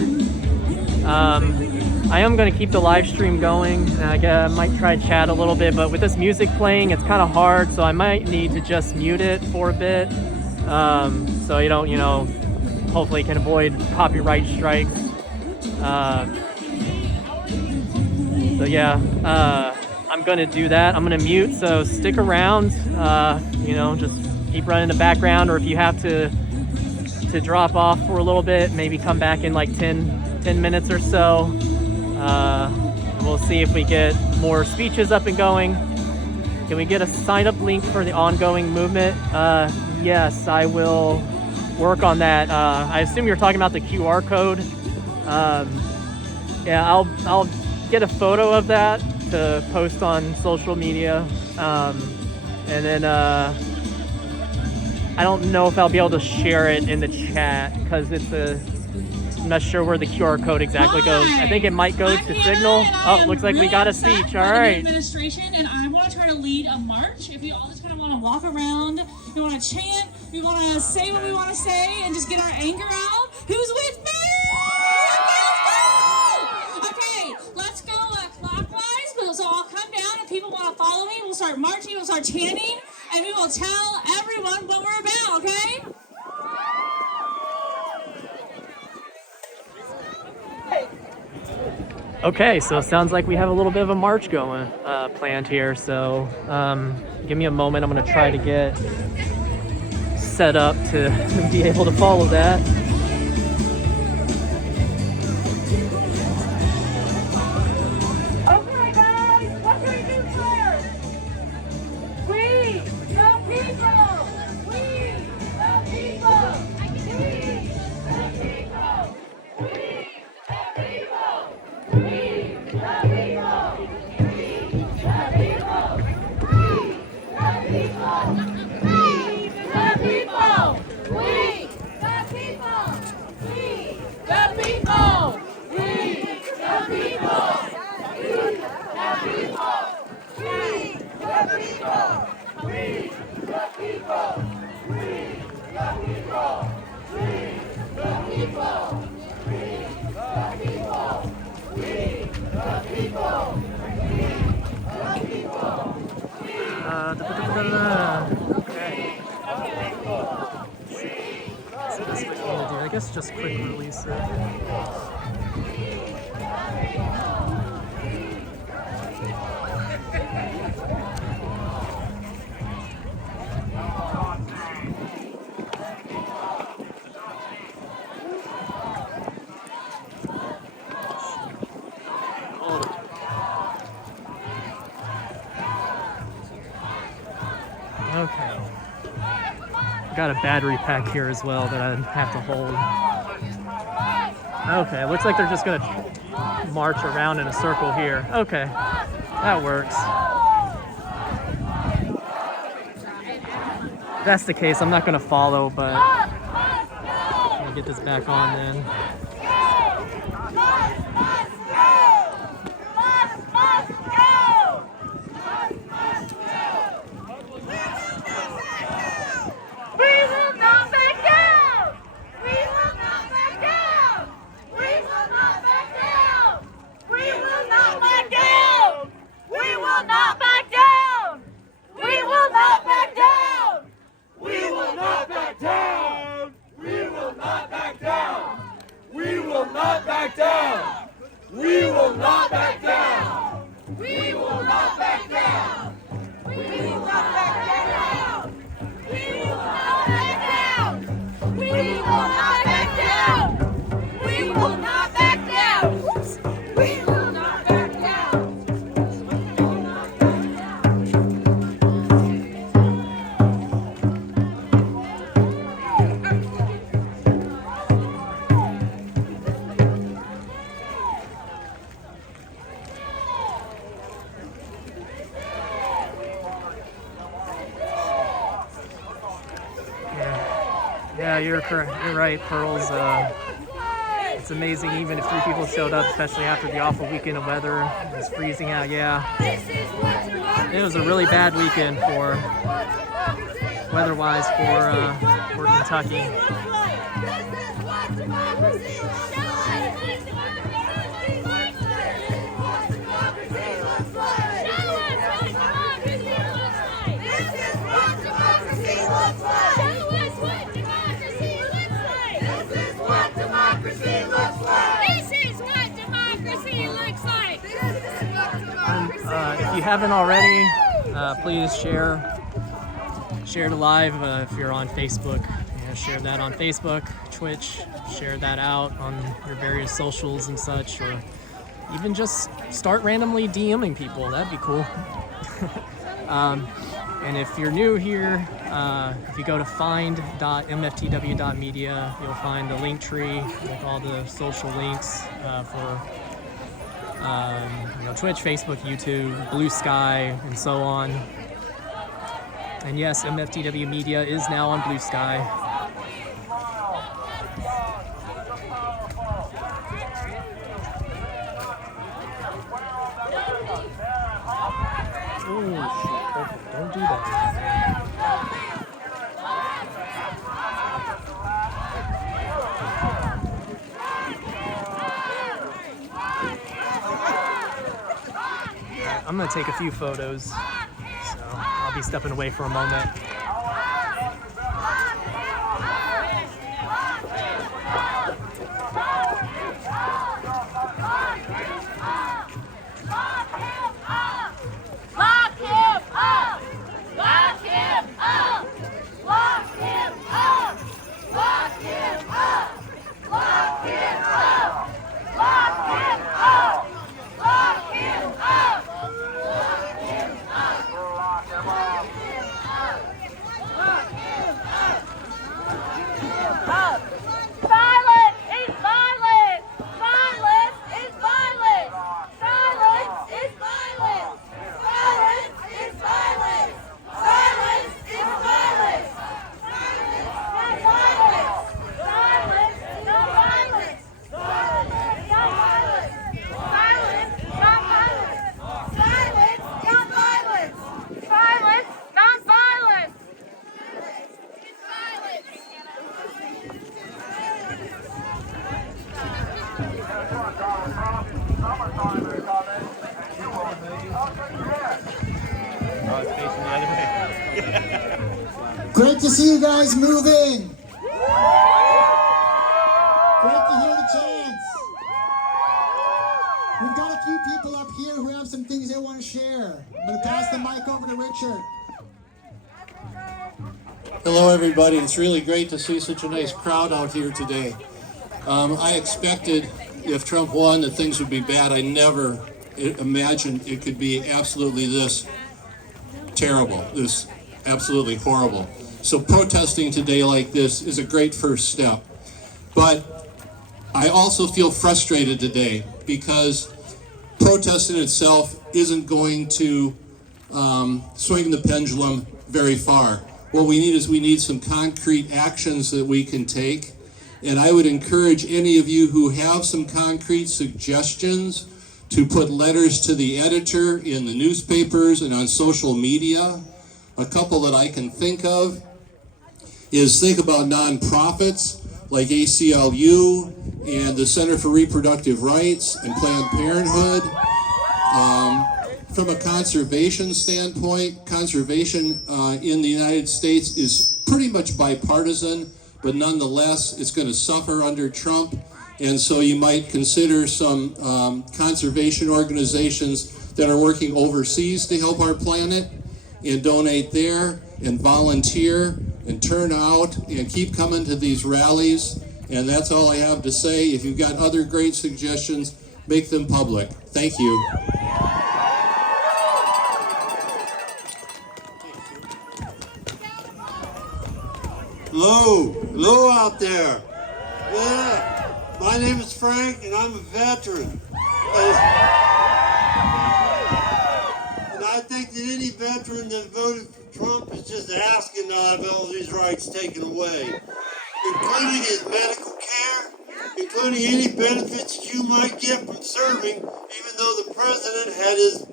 I am going to keep the live stream going. I might try to chat a little bit, but with this music playing, it's kind of hard, so I might need to just mute it for a bit, so you don't, hopefully can avoid copyright strikes. So yeah, I'm going to do that. I'm going to mute, so stick around, just keep running in the background, or if you have to drop off for a little bit, maybe come back in like 10 minutes or so. We'll see if we get more speeches up and going. Can we get a sign-up link for the ongoing movement? Yes, I will work on that. I assume you're talking about the QR code. Yeah, I'll get a photo of that to post on social media, and then I don't know if I'll be able to share it in the chat because I'm not sure where the QR code exactly goes. I think it might go to Signal. Oh, looks like we got a speech. All right. Administration, and I want to try to lead a march. If we all just kind of want to walk around, we want to chant, we want to say what we want to say, and just get our anger out. Who's with me? Okay, let's go clockwise. So I'll come down. If people want to follow me, we'll start marching. We'll start chanting. And we will tell everyone what we're about, okay? Okay, so it sounds like we have a little bit of a march going planned here. So give me a moment. I'm going to try to get set up to be able to follow that. Okay, guys, what can we do first? We the people! We the people! We the people! We the people! We the people! We the people! We the people! We the people! We the people! We the people! We the people! Okay. What's the best way to do? I guess just quick release it. Okay. Got a battery pack here as well that I have to hold. Okay, looks like they're just gonna march around in a circle here. Okay, that works. If that's the case, I'm not gonna follow, but I'm gonna get this back on then. Yeah, you're correct. You're right, Pearls. It's amazing, even if 3 people showed up, especially after the awful weekend of weather. It was freezing out. Yeah, it was a really bad weekend for weather-wise for Kentucky. If you haven't already, please share the live. If you're on Facebook, share that on Facebook, Twitch, share that out on your various socials and such, or even just start randomly DMing people. That'd be cool. And if you're new here, if you go to find.mftw.media, you'll find the link tree with all the social links for Twitch, Facebook, YouTube, Blue Sky, and so on. And yes, MFTW Media is now on Blue Sky. Oh, shit. Don't do that. I'm gonna take a few photos, so I'll be stepping away for a moment. Oh, it's facing the other way. Great to see you guys moving. Great to hear the chants. We've got a few people up here who have some things they want to share. I'm going to pass the mic over to Richard. Hello, everybody. It's really great to see such a nice crowd out here today. I expected if Trump won that things would be bad. I never imagined it could be absolutely this terrible, this absolutely horrible. So protesting today like this is a great first step. But I also feel frustrated today because protest in itself isn't going to swing the pendulum very far. What we need some concrete actions that we can take. And I would encourage any of you who have some concrete suggestions to put letters to the editor in the newspapers and on social media. A couple that I can think of is think about nonprofits like ACLU and the Center for Reproductive Rights and Planned Parenthood. From a conservation standpoint, conservation in the United States is pretty much bipartisan, but nonetheless, it's going to suffer under Trump. And so you might consider some conservation organizations that are working overseas to help our planet and donate there and volunteer and turn out and keep coming to these rallies. And that's all I have to say. If you've got other great suggestions, make them public. Thank you. Hello out there. Yeah, my name is Frank and I'm a veteran. And I think that any veteran that voted for Trump is just asking to have all these rights taken away, including his medical care, including any benefits that you might get from serving, even though the president had his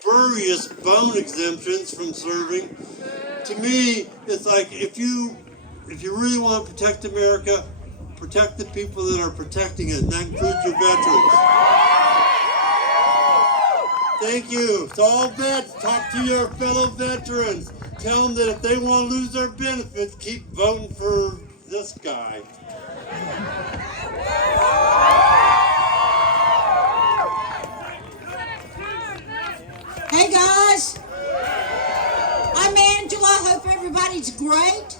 spurious bone exemptions from serving. To me, it's like if you really want to protect America, protect the people that are protecting it, and that includes your veterans. Thank you. To all vets, talk to your fellow veterans. Tell them that if they want to lose their benefits, keep voting for this guy. Hey guys, I'm Angela. I hope everybody's great.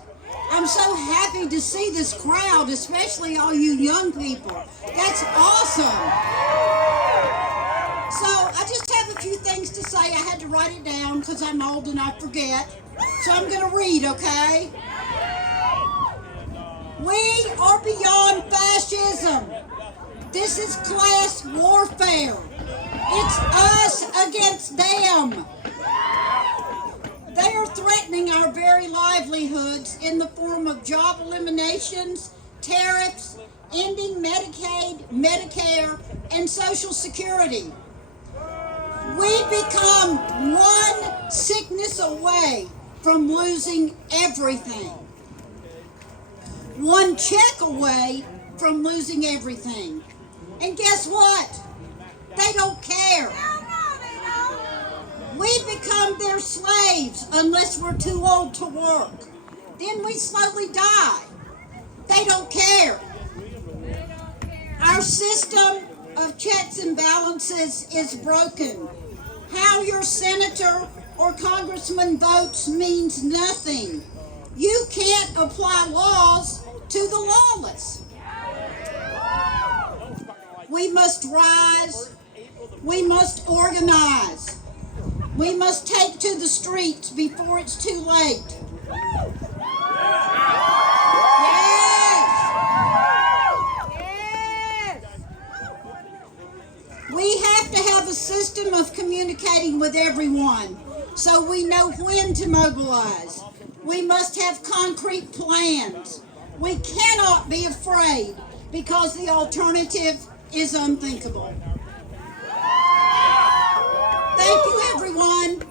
I'm so happy to see this crowd, especially all you young people. That's awesome. So I just have a few things to say. I had to write it down because I'm old and I forget. So I'm going to read, okay? We are beyond fascism. This is class warfare. It's us against them. They are threatening our very livelihoods in the form of job eliminations, tariffs, ending Medicaid, Medicare, and Social Security. We become one sickness away from losing everything. One check away from losing everything. And guess what? They don't care. We become their slaves unless we're too old to work. Then we slowly die. They don't care. Our system of checks and balances is broken. How your senator or congressman votes means nothing. You can't apply laws to the lawless. We must rise. We must organize. We must take to the streets before it's too late. Yes! Yes! We have to have a system of communicating with everyone so we know when to mobilize. We must have concrete plans. We cannot be afraid because the alternative is unthinkable. Thank you, everyone.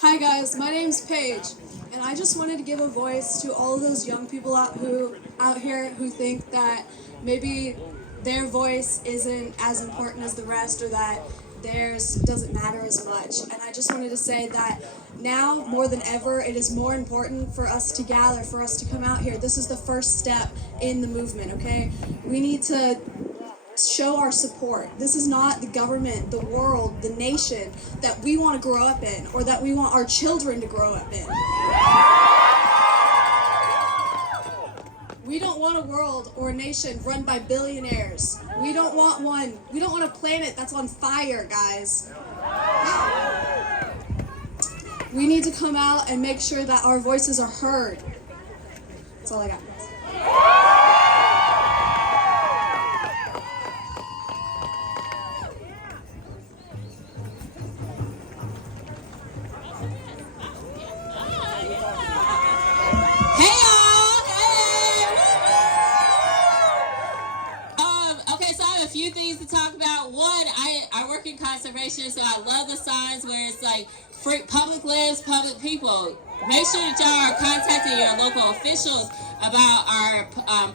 Hi guys, my name's Paige, and I just wanted to give a voice to all of those young people out who out here who think that maybe their voice isn't as important as the rest, or that theirs doesn't matter as much. And I just wanted to say that now more than ever, it is more important for us to gather, for us to come out here. This is the first step in the movement, okay? We need to show our support. This is not the government, the world, the nation that we want to grow up in, or that we want our children to grow up in. We don't want a world or a nation run by billionaires. We don't want one. We don't want a planet that's on fire, guys. We need to come out and make sure that our voices are heard. That's all I got. Conservation, so I love the signs where it's like free, public lands, public people. Make sure that y'all are contacting your local officials about our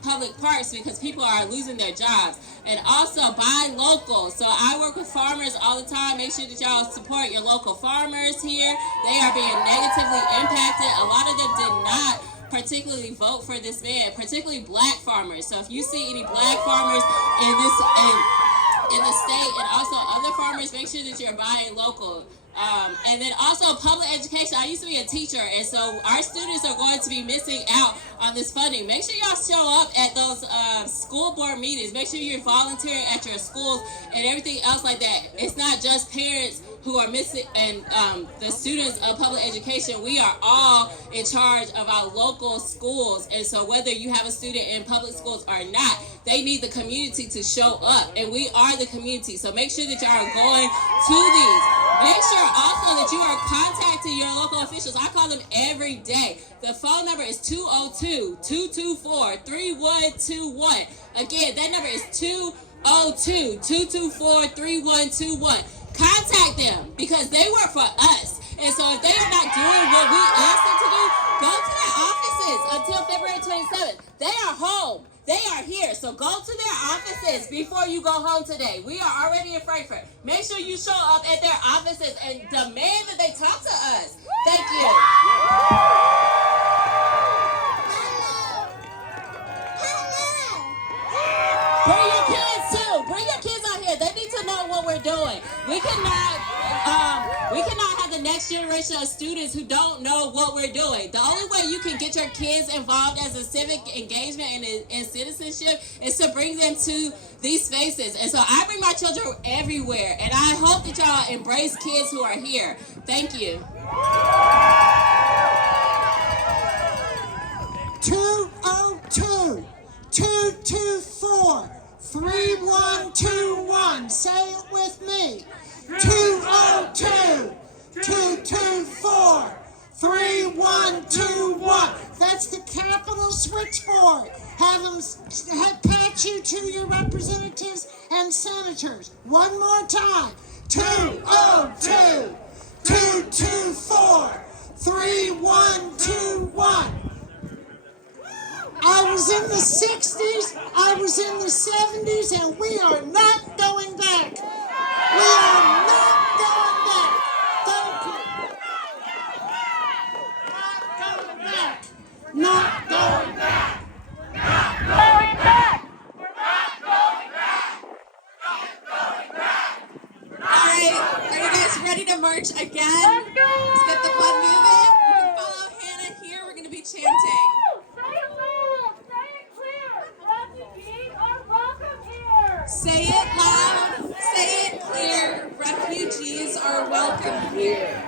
public parks, because people are losing their jobs. And also buy local. So I work with farmers all the time. Make sure that y'all support your local farmers here. They are being negatively impacted. A lot of them did not particularly vote for this man, particularly black farmers. So if you see any black farmers in the state, and also other farmers, make sure that you're buying local. And then also public education. I used to be a teacher, and so our students are going to be missing out on this funding. Make sure y'all show up at those school board meetings. Make sure you're volunteering at your schools and everything else like that. It's not just parents who are missing, and the students of public education. We are all in charge of our local schools, and so whether you have a student in public schools or not, they need the community to show up, and we are the community. So make sure that y'all are going to these. Make sure also that you are contacting your local officials. I call them every day. The phone number is 202-224-3121. Again, that number is 202-224-3121. Contact them, because they work for us. And so if they are not doing what we ask them to do, go to their offices until February 27th. They are home. They are here. So go to their offices before you go home today. We are already in Frankfort. Make sure you show up at their offices and demand that they talk to us. Thank you. Bring your kids too. Bring your kids out here. They need to know what we're doing. We cannot have the next generation of students who don't know what we're doing. The only way you can get your kids involved as a civic engagement and citizenship is to bring them to these spaces. And so I bring my children everywhere, and I hope that y'all embrace kids who are here. Thank you. 202-224-3121. Say it with me. 202-224-3121. That's the Capitol switchboard. Have them patch you to your representatives and senators. One more time. 202-224-3121. I was in the 60s, I was in the 70s, and we are not going back. We are not going back. Thank you. Not going back. Not going back. Not going back. We're not going back. Not going back. All right, are you guys ready to march again? Let's go. Let's get the blood moving. You can follow Hannah here. We're going to be chanting. Say it loud, say it clear, refugees are welcome here.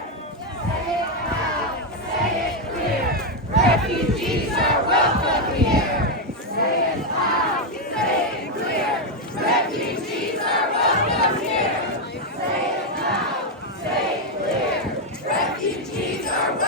Say it loud, say it clear, refugees are welcome here. Say it loud, say it clear, refugees are welcome here. Say it loud, say it clear, refugees are welcome here.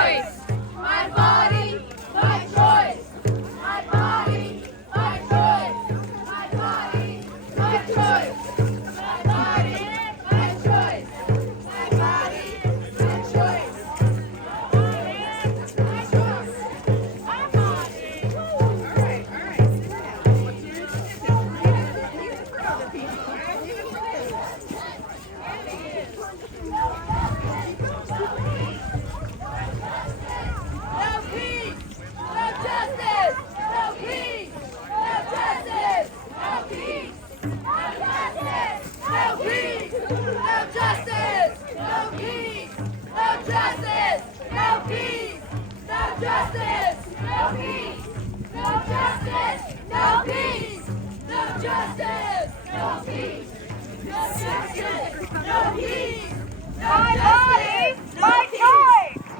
choice. My body, my choice. My body, my choice. My body, my choice. My body, my choice. My body, my choice. My body, my choice. My body, my choice.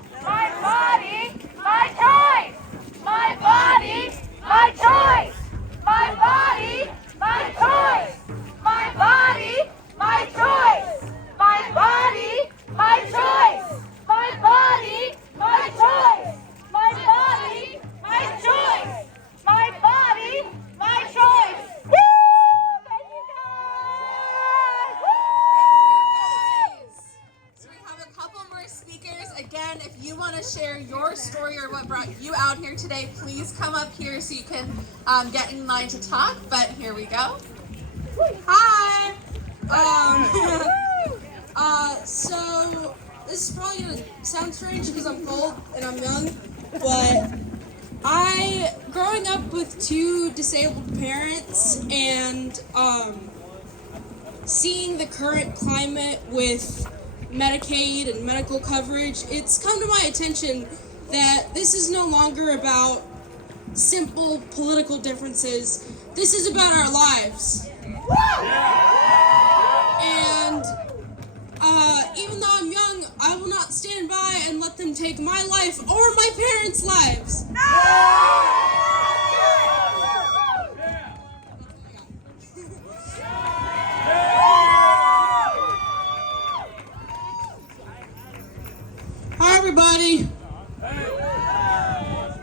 My body, my choice. My body, my choice. My body, my choice. My body, my choice. My body, my choice. My body, my choice. My body, my choice. Woo! Thank you guys. Guys, so we have a couple more speakers. Again, if you want to share your story or what brought you out here today, please come up here so you can get in line to talk. But here we go. Hi. So this is probably gonna sound strange because I'm old and I'm young, but growing up with two disabled parents and seeing the current climate with Medicaid and medical coverage, it's come to my attention that this is no longer about simple political differences. This is about our lives. And even though I'm young, I will not stand by and let them take my life or my parents' lives. Hi, everybody. I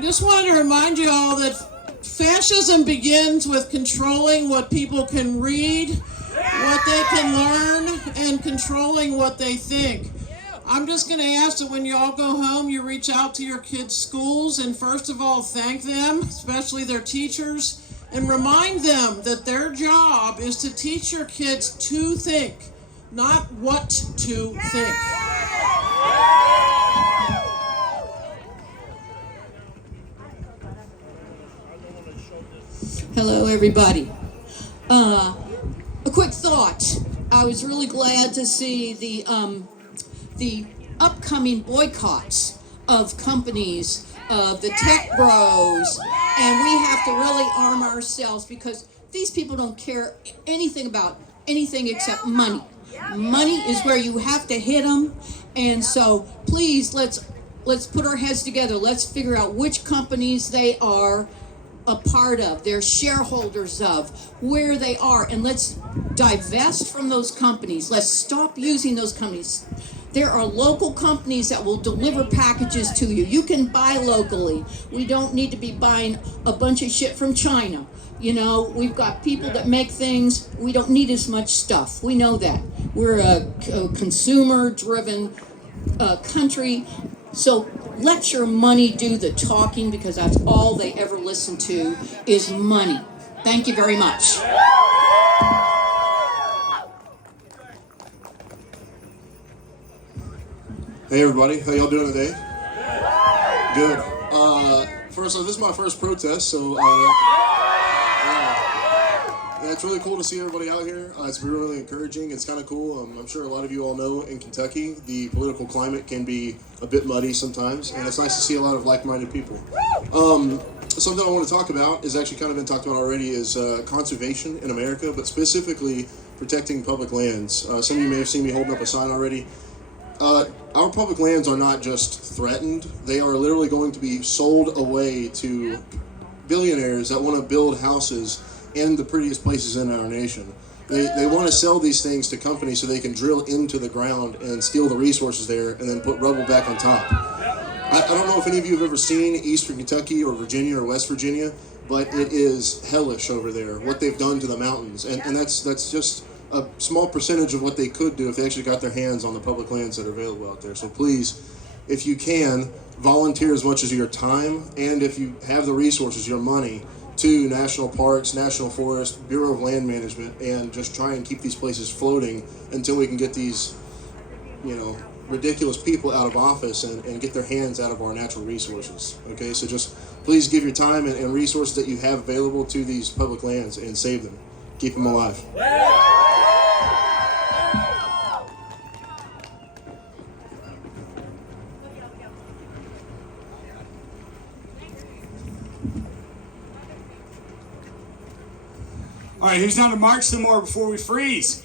just wanted to remind you all that fascism begins with controlling what people can read, what they can learn, and controlling what they think. I'm just going to ask that when you all go home, you reach out to your kids' schools and first of all, thank them, especially their teachers, and remind them that their job is to teach your kids to think, not what to think. Hello, everybody. A quick thought. I was really glad to see the upcoming boycotts of companies, of the tech bros, and we have to really arm ourselves because these people don't care anything about anything except money. Money is where you have to hit them, and so please let's put our heads together. Let's figure out which companies they are a part of, they're shareholders of, where they are, and let's divest from those companies. Let's stop using those companies. There are local companies that will deliver packages to you. You can buy locally. We don't need to be buying a bunch of shit from China. You know, we've got people that make things. We don't need as much stuff. We know that. We're a consumer-driven country. So let your money do the talking because that's all they ever listen to is money. Thank you very much. Hey everybody, how y'all doing today? Good. First off, this is my first protest, so yeah, it's really cool to see everybody out here. It's been really encouraging. It's kind of cool. I'm sure a lot of you all know in Kentucky, the political climate can be a bit muddy sometimes, and it's nice to see a lot of like-minded people. Something I want to talk about is actually kind of been talked about already is conservation in America, but specifically protecting public lands. Some of you may have seen me holding up a sign already. Our public lands are not just threatened, they are literally going to be sold away to billionaires that want to build houses in the prettiest places in our nation. They want to sell these things to companies so they can drill into the ground and steal the resources there and then put rubble back on top. I don't know if any of you have ever seen Eastern Kentucky or Virginia or West Virginia, but it is hellish over there, what they've done to the mountains. And that's just a small percentage of what they could do if they actually got their hands on the public lands that are available out there. So please, if you can, volunteer as much as your time, and if you have the resources, your money, to national parks, national forests, Bureau of Land Management, and just try and keep these places floating until we can get these, ridiculous people out of office and get their hands out of our natural resources. Okay, so just please give your time and resources that you have available to these public lands and save them. Keep them alive. All right, who's down to march some more before we freeze?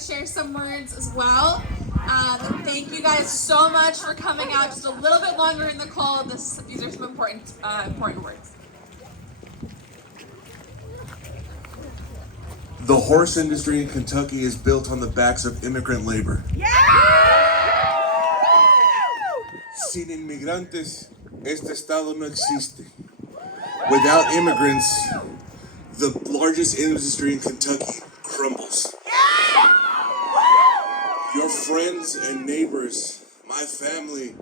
Share some words as well. Thank you guys so much for coming out just a little bit longer in the cold. These are some important words. The horse industry in Kentucky is built on the backs of immigrant labor. Sin inmigrantes, este estado no existe. Without immigrants, the largest industry in Kentucky crumbles. Your friends and neighbors, my family,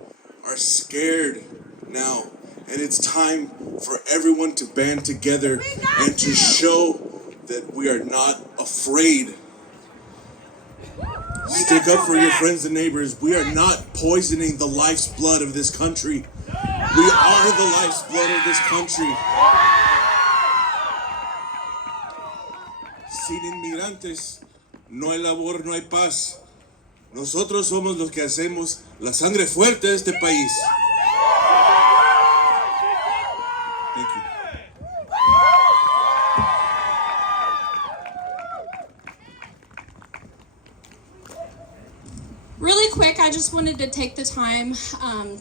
are scared now, and it's time for everyone to band together and to show that we are not afraid. Stick up for your friends and neighbors. We are not poisoning the life's blood of this country. We are the life's blood of this country. Sin inmigrantes, no hay labor, no hay paz. Nosotros somos los que hacemos la sangre fuerte de este país. Thank you. Really quick, I just wanted to take the time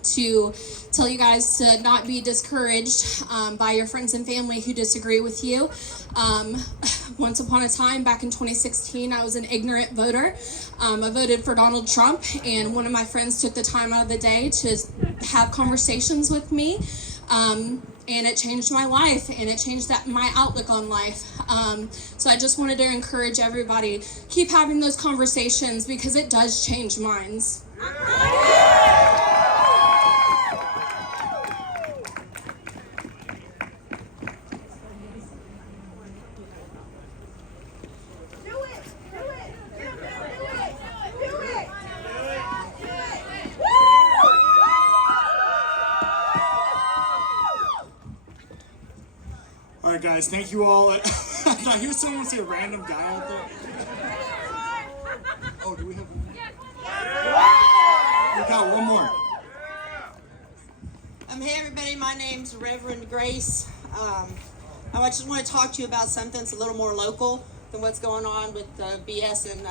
to tell you guys to not be discouraged by your friends and family who disagree with you. Once upon a time, back in 2016, I was an ignorant voter. I voted for Donald Trump, and one of my friends took the time out of the day to have conversations with me, and it changed my life, and it changed my outlook on life. So I just wanted to encourage everybody, keep having those conversations because it does change minds. All right, guys, thank you all. I hear someone say a random guy out there. Oh, do we have? We got one more. Hey everybody, my name's Reverend Grace. I just want to talk to you about something that's a little more local than what's going on with the BS in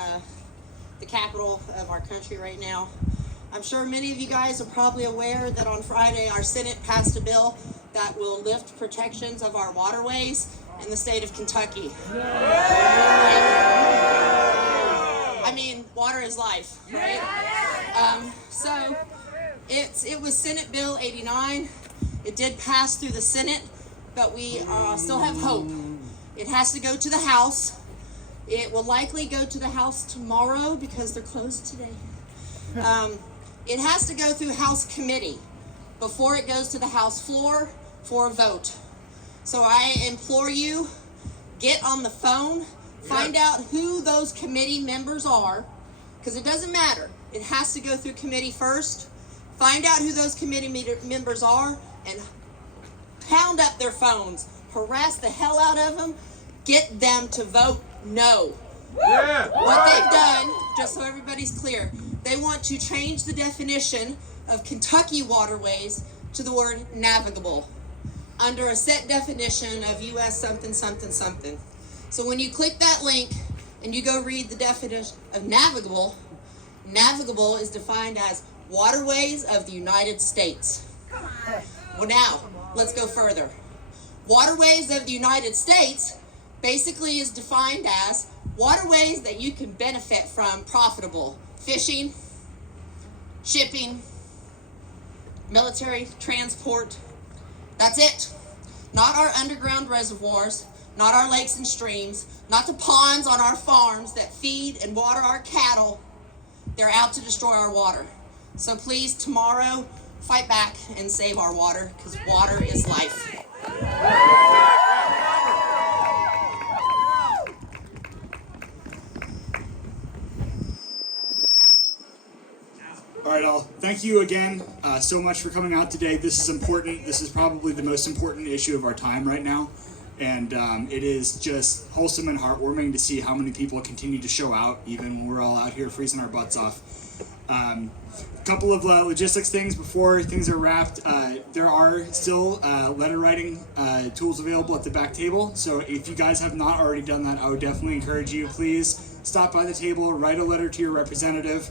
the capital of our country right now. I'm sure many of you guys are probably aware that on Friday our Senate passed a bill that will lift protections of our waterways in the state of Kentucky. I mean, water is life, right? So it was Senate Bill 89. It did pass through the Senate, but we still have hope. It has to go to the House. It will likely go to the House tomorrow because they're closed today. It has to go through House committee before it goes to the House floor for a vote. So I implore you, get on the phone, find out who those committee members are, because it doesn't matter. It has to go through committee first. Find out who those committee members are and pound up their phones, harass the hell out of them, get them to vote no. Yeah. What they've done, just so everybody's clear, they want to change the definition of Kentucky waterways to the word navigable under a set definition of U.S. something, something, something. So when you click that link and you go read the definition of navigable, navigable is defined as waterways of the United States. Well, now, let's go further. Waterways of the United States basically is defined as waterways that you can benefit from profitable. Fishing, shipping, military transport. That's it. Not our underground reservoirs, not our lakes and streams, not the ponds on our farms that feed and water our cattle. They're out to destroy our water. So please, tomorrow, fight back and save our water, because water is life. All right, all. Thank you again so much for coming out today. This is important. This is probably the most important issue of our time right now. And it is just wholesome and heartwarming to see how many people continue to show out, even when we're all out here freezing our butts off. A couple of logistics things before things are wrapped. There are still letter writing tools available at the back table. So if you guys have not already done that, I would definitely encourage you, please stop by the table, write a letter to your representative,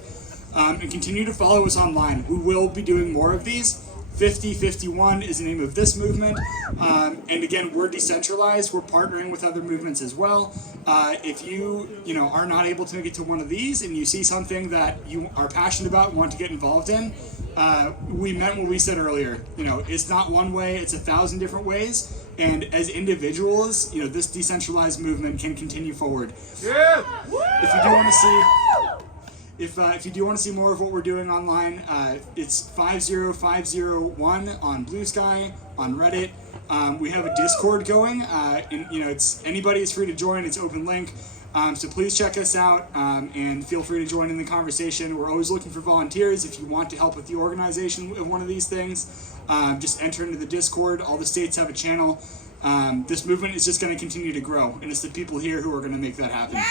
and continue to follow us online. We will be doing more of these. 5051 is the name of this movement. And again, we're decentralized. We're partnering with other movements as well. If you are not able to make it to one of these and you see something that you are passionate about and want to get involved in, we meant what we said earlier. It's not one way, it's 1,000 different ways. And as individuals, this decentralized movement can continue forward. Yeah. If you do want to see... If you do want to see more of what we're doing online, it's 50501 on Blue Sky, on Reddit. We have a Discord going, and it's anybody is free to join. It's open link, so please check us out and feel free to join in the conversation. We're always looking for volunteers. If you want to help with the organization of one of these things, just enter into the Discord. All the states have a channel. This movement is just going to continue to grow, and it's the people here who are going to make that happen.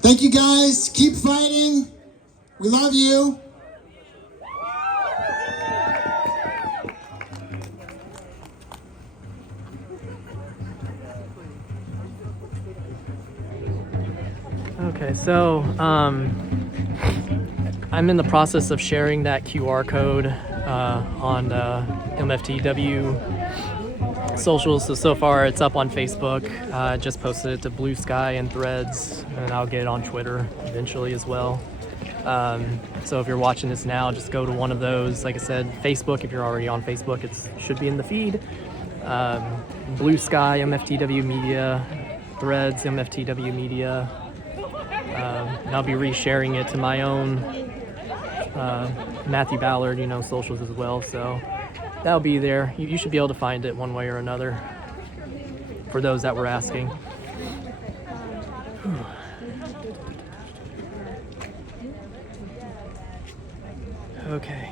Thank you guys. Keep fighting. We love you. Okay, so I'm in the process of sharing that QR code on MFTW socials. So far it's up on Facebook. I just posted it to Blue Sky and Threads, and I'll get it on Twitter eventually as well. So if you're watching this now, just go to one of those. Like I said, Facebook, if you're already on Facebook, it should be in the feed. Blue Sky, MFTW Media, Threads, MFTW Media. And I'll be resharing it to my own Matthew Ballard, socials as well. So that'll be there. You should be able to find it one way or another. for those that were asking. Okay.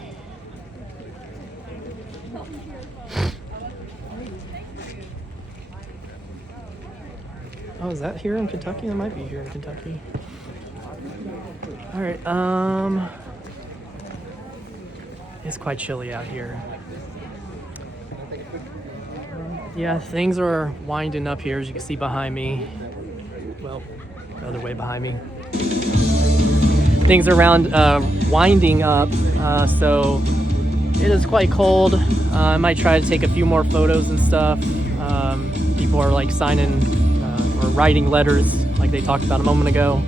Oh, is that here in Kentucky? That might be here in Kentucky. All right, it's quite chilly out here. Yeah, things are winding up here, as you can see behind me. Well, the other way behind me. Things are winding up, so it is quite cold. I might try to take a few more photos and stuff. People are like signing or writing letters like they talked about a moment ago.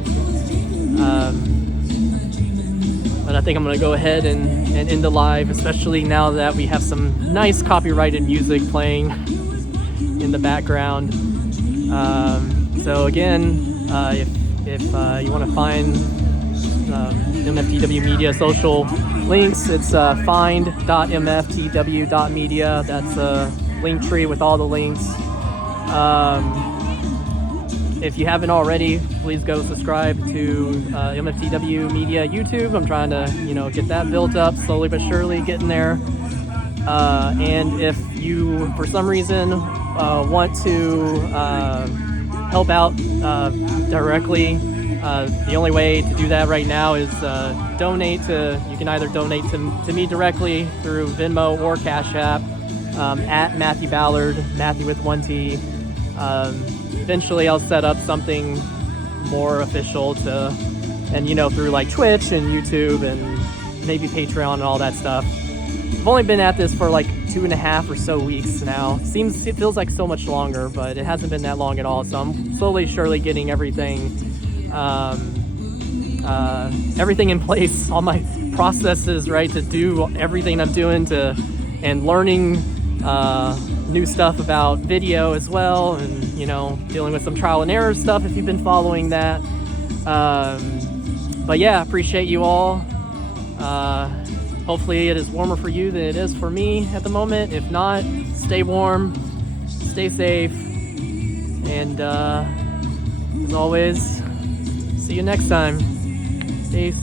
But I think I'm gonna go ahead and end the live, especially now that we have some nice copyrighted music playing in the background. So again, if you want to find MFTW Media social links, it's find.mftw.media. That's a link tree with all the links. If you haven't already, please go subscribe to MFTW Media YouTube. I'm trying to, get that built up slowly but surely, getting there. And if you, for some reason, want to help out directly, the only way to do that right now is donate to. You can either donate to me directly through Venmo or Cash App at Matthew Ballard, Matthew with 1 T. Eventually I'll set up something more official through like Twitch and YouTube and maybe Patreon and all that stuff. I've only been at this for like 2.5 or so weeks now. It feels like so much longer, but it hasn't been that long at all. So I'm slowly, surely getting everything in place, all my processes, right, to do everything I'm doing and learning new stuff about video as well, and dealing with some trial and error stuff if you've been following that. But yeah, appreciate you all. Hopefully it is warmer for you than it is for me at the moment. If not, stay warm, stay safe, and as always, see you next time. Peace.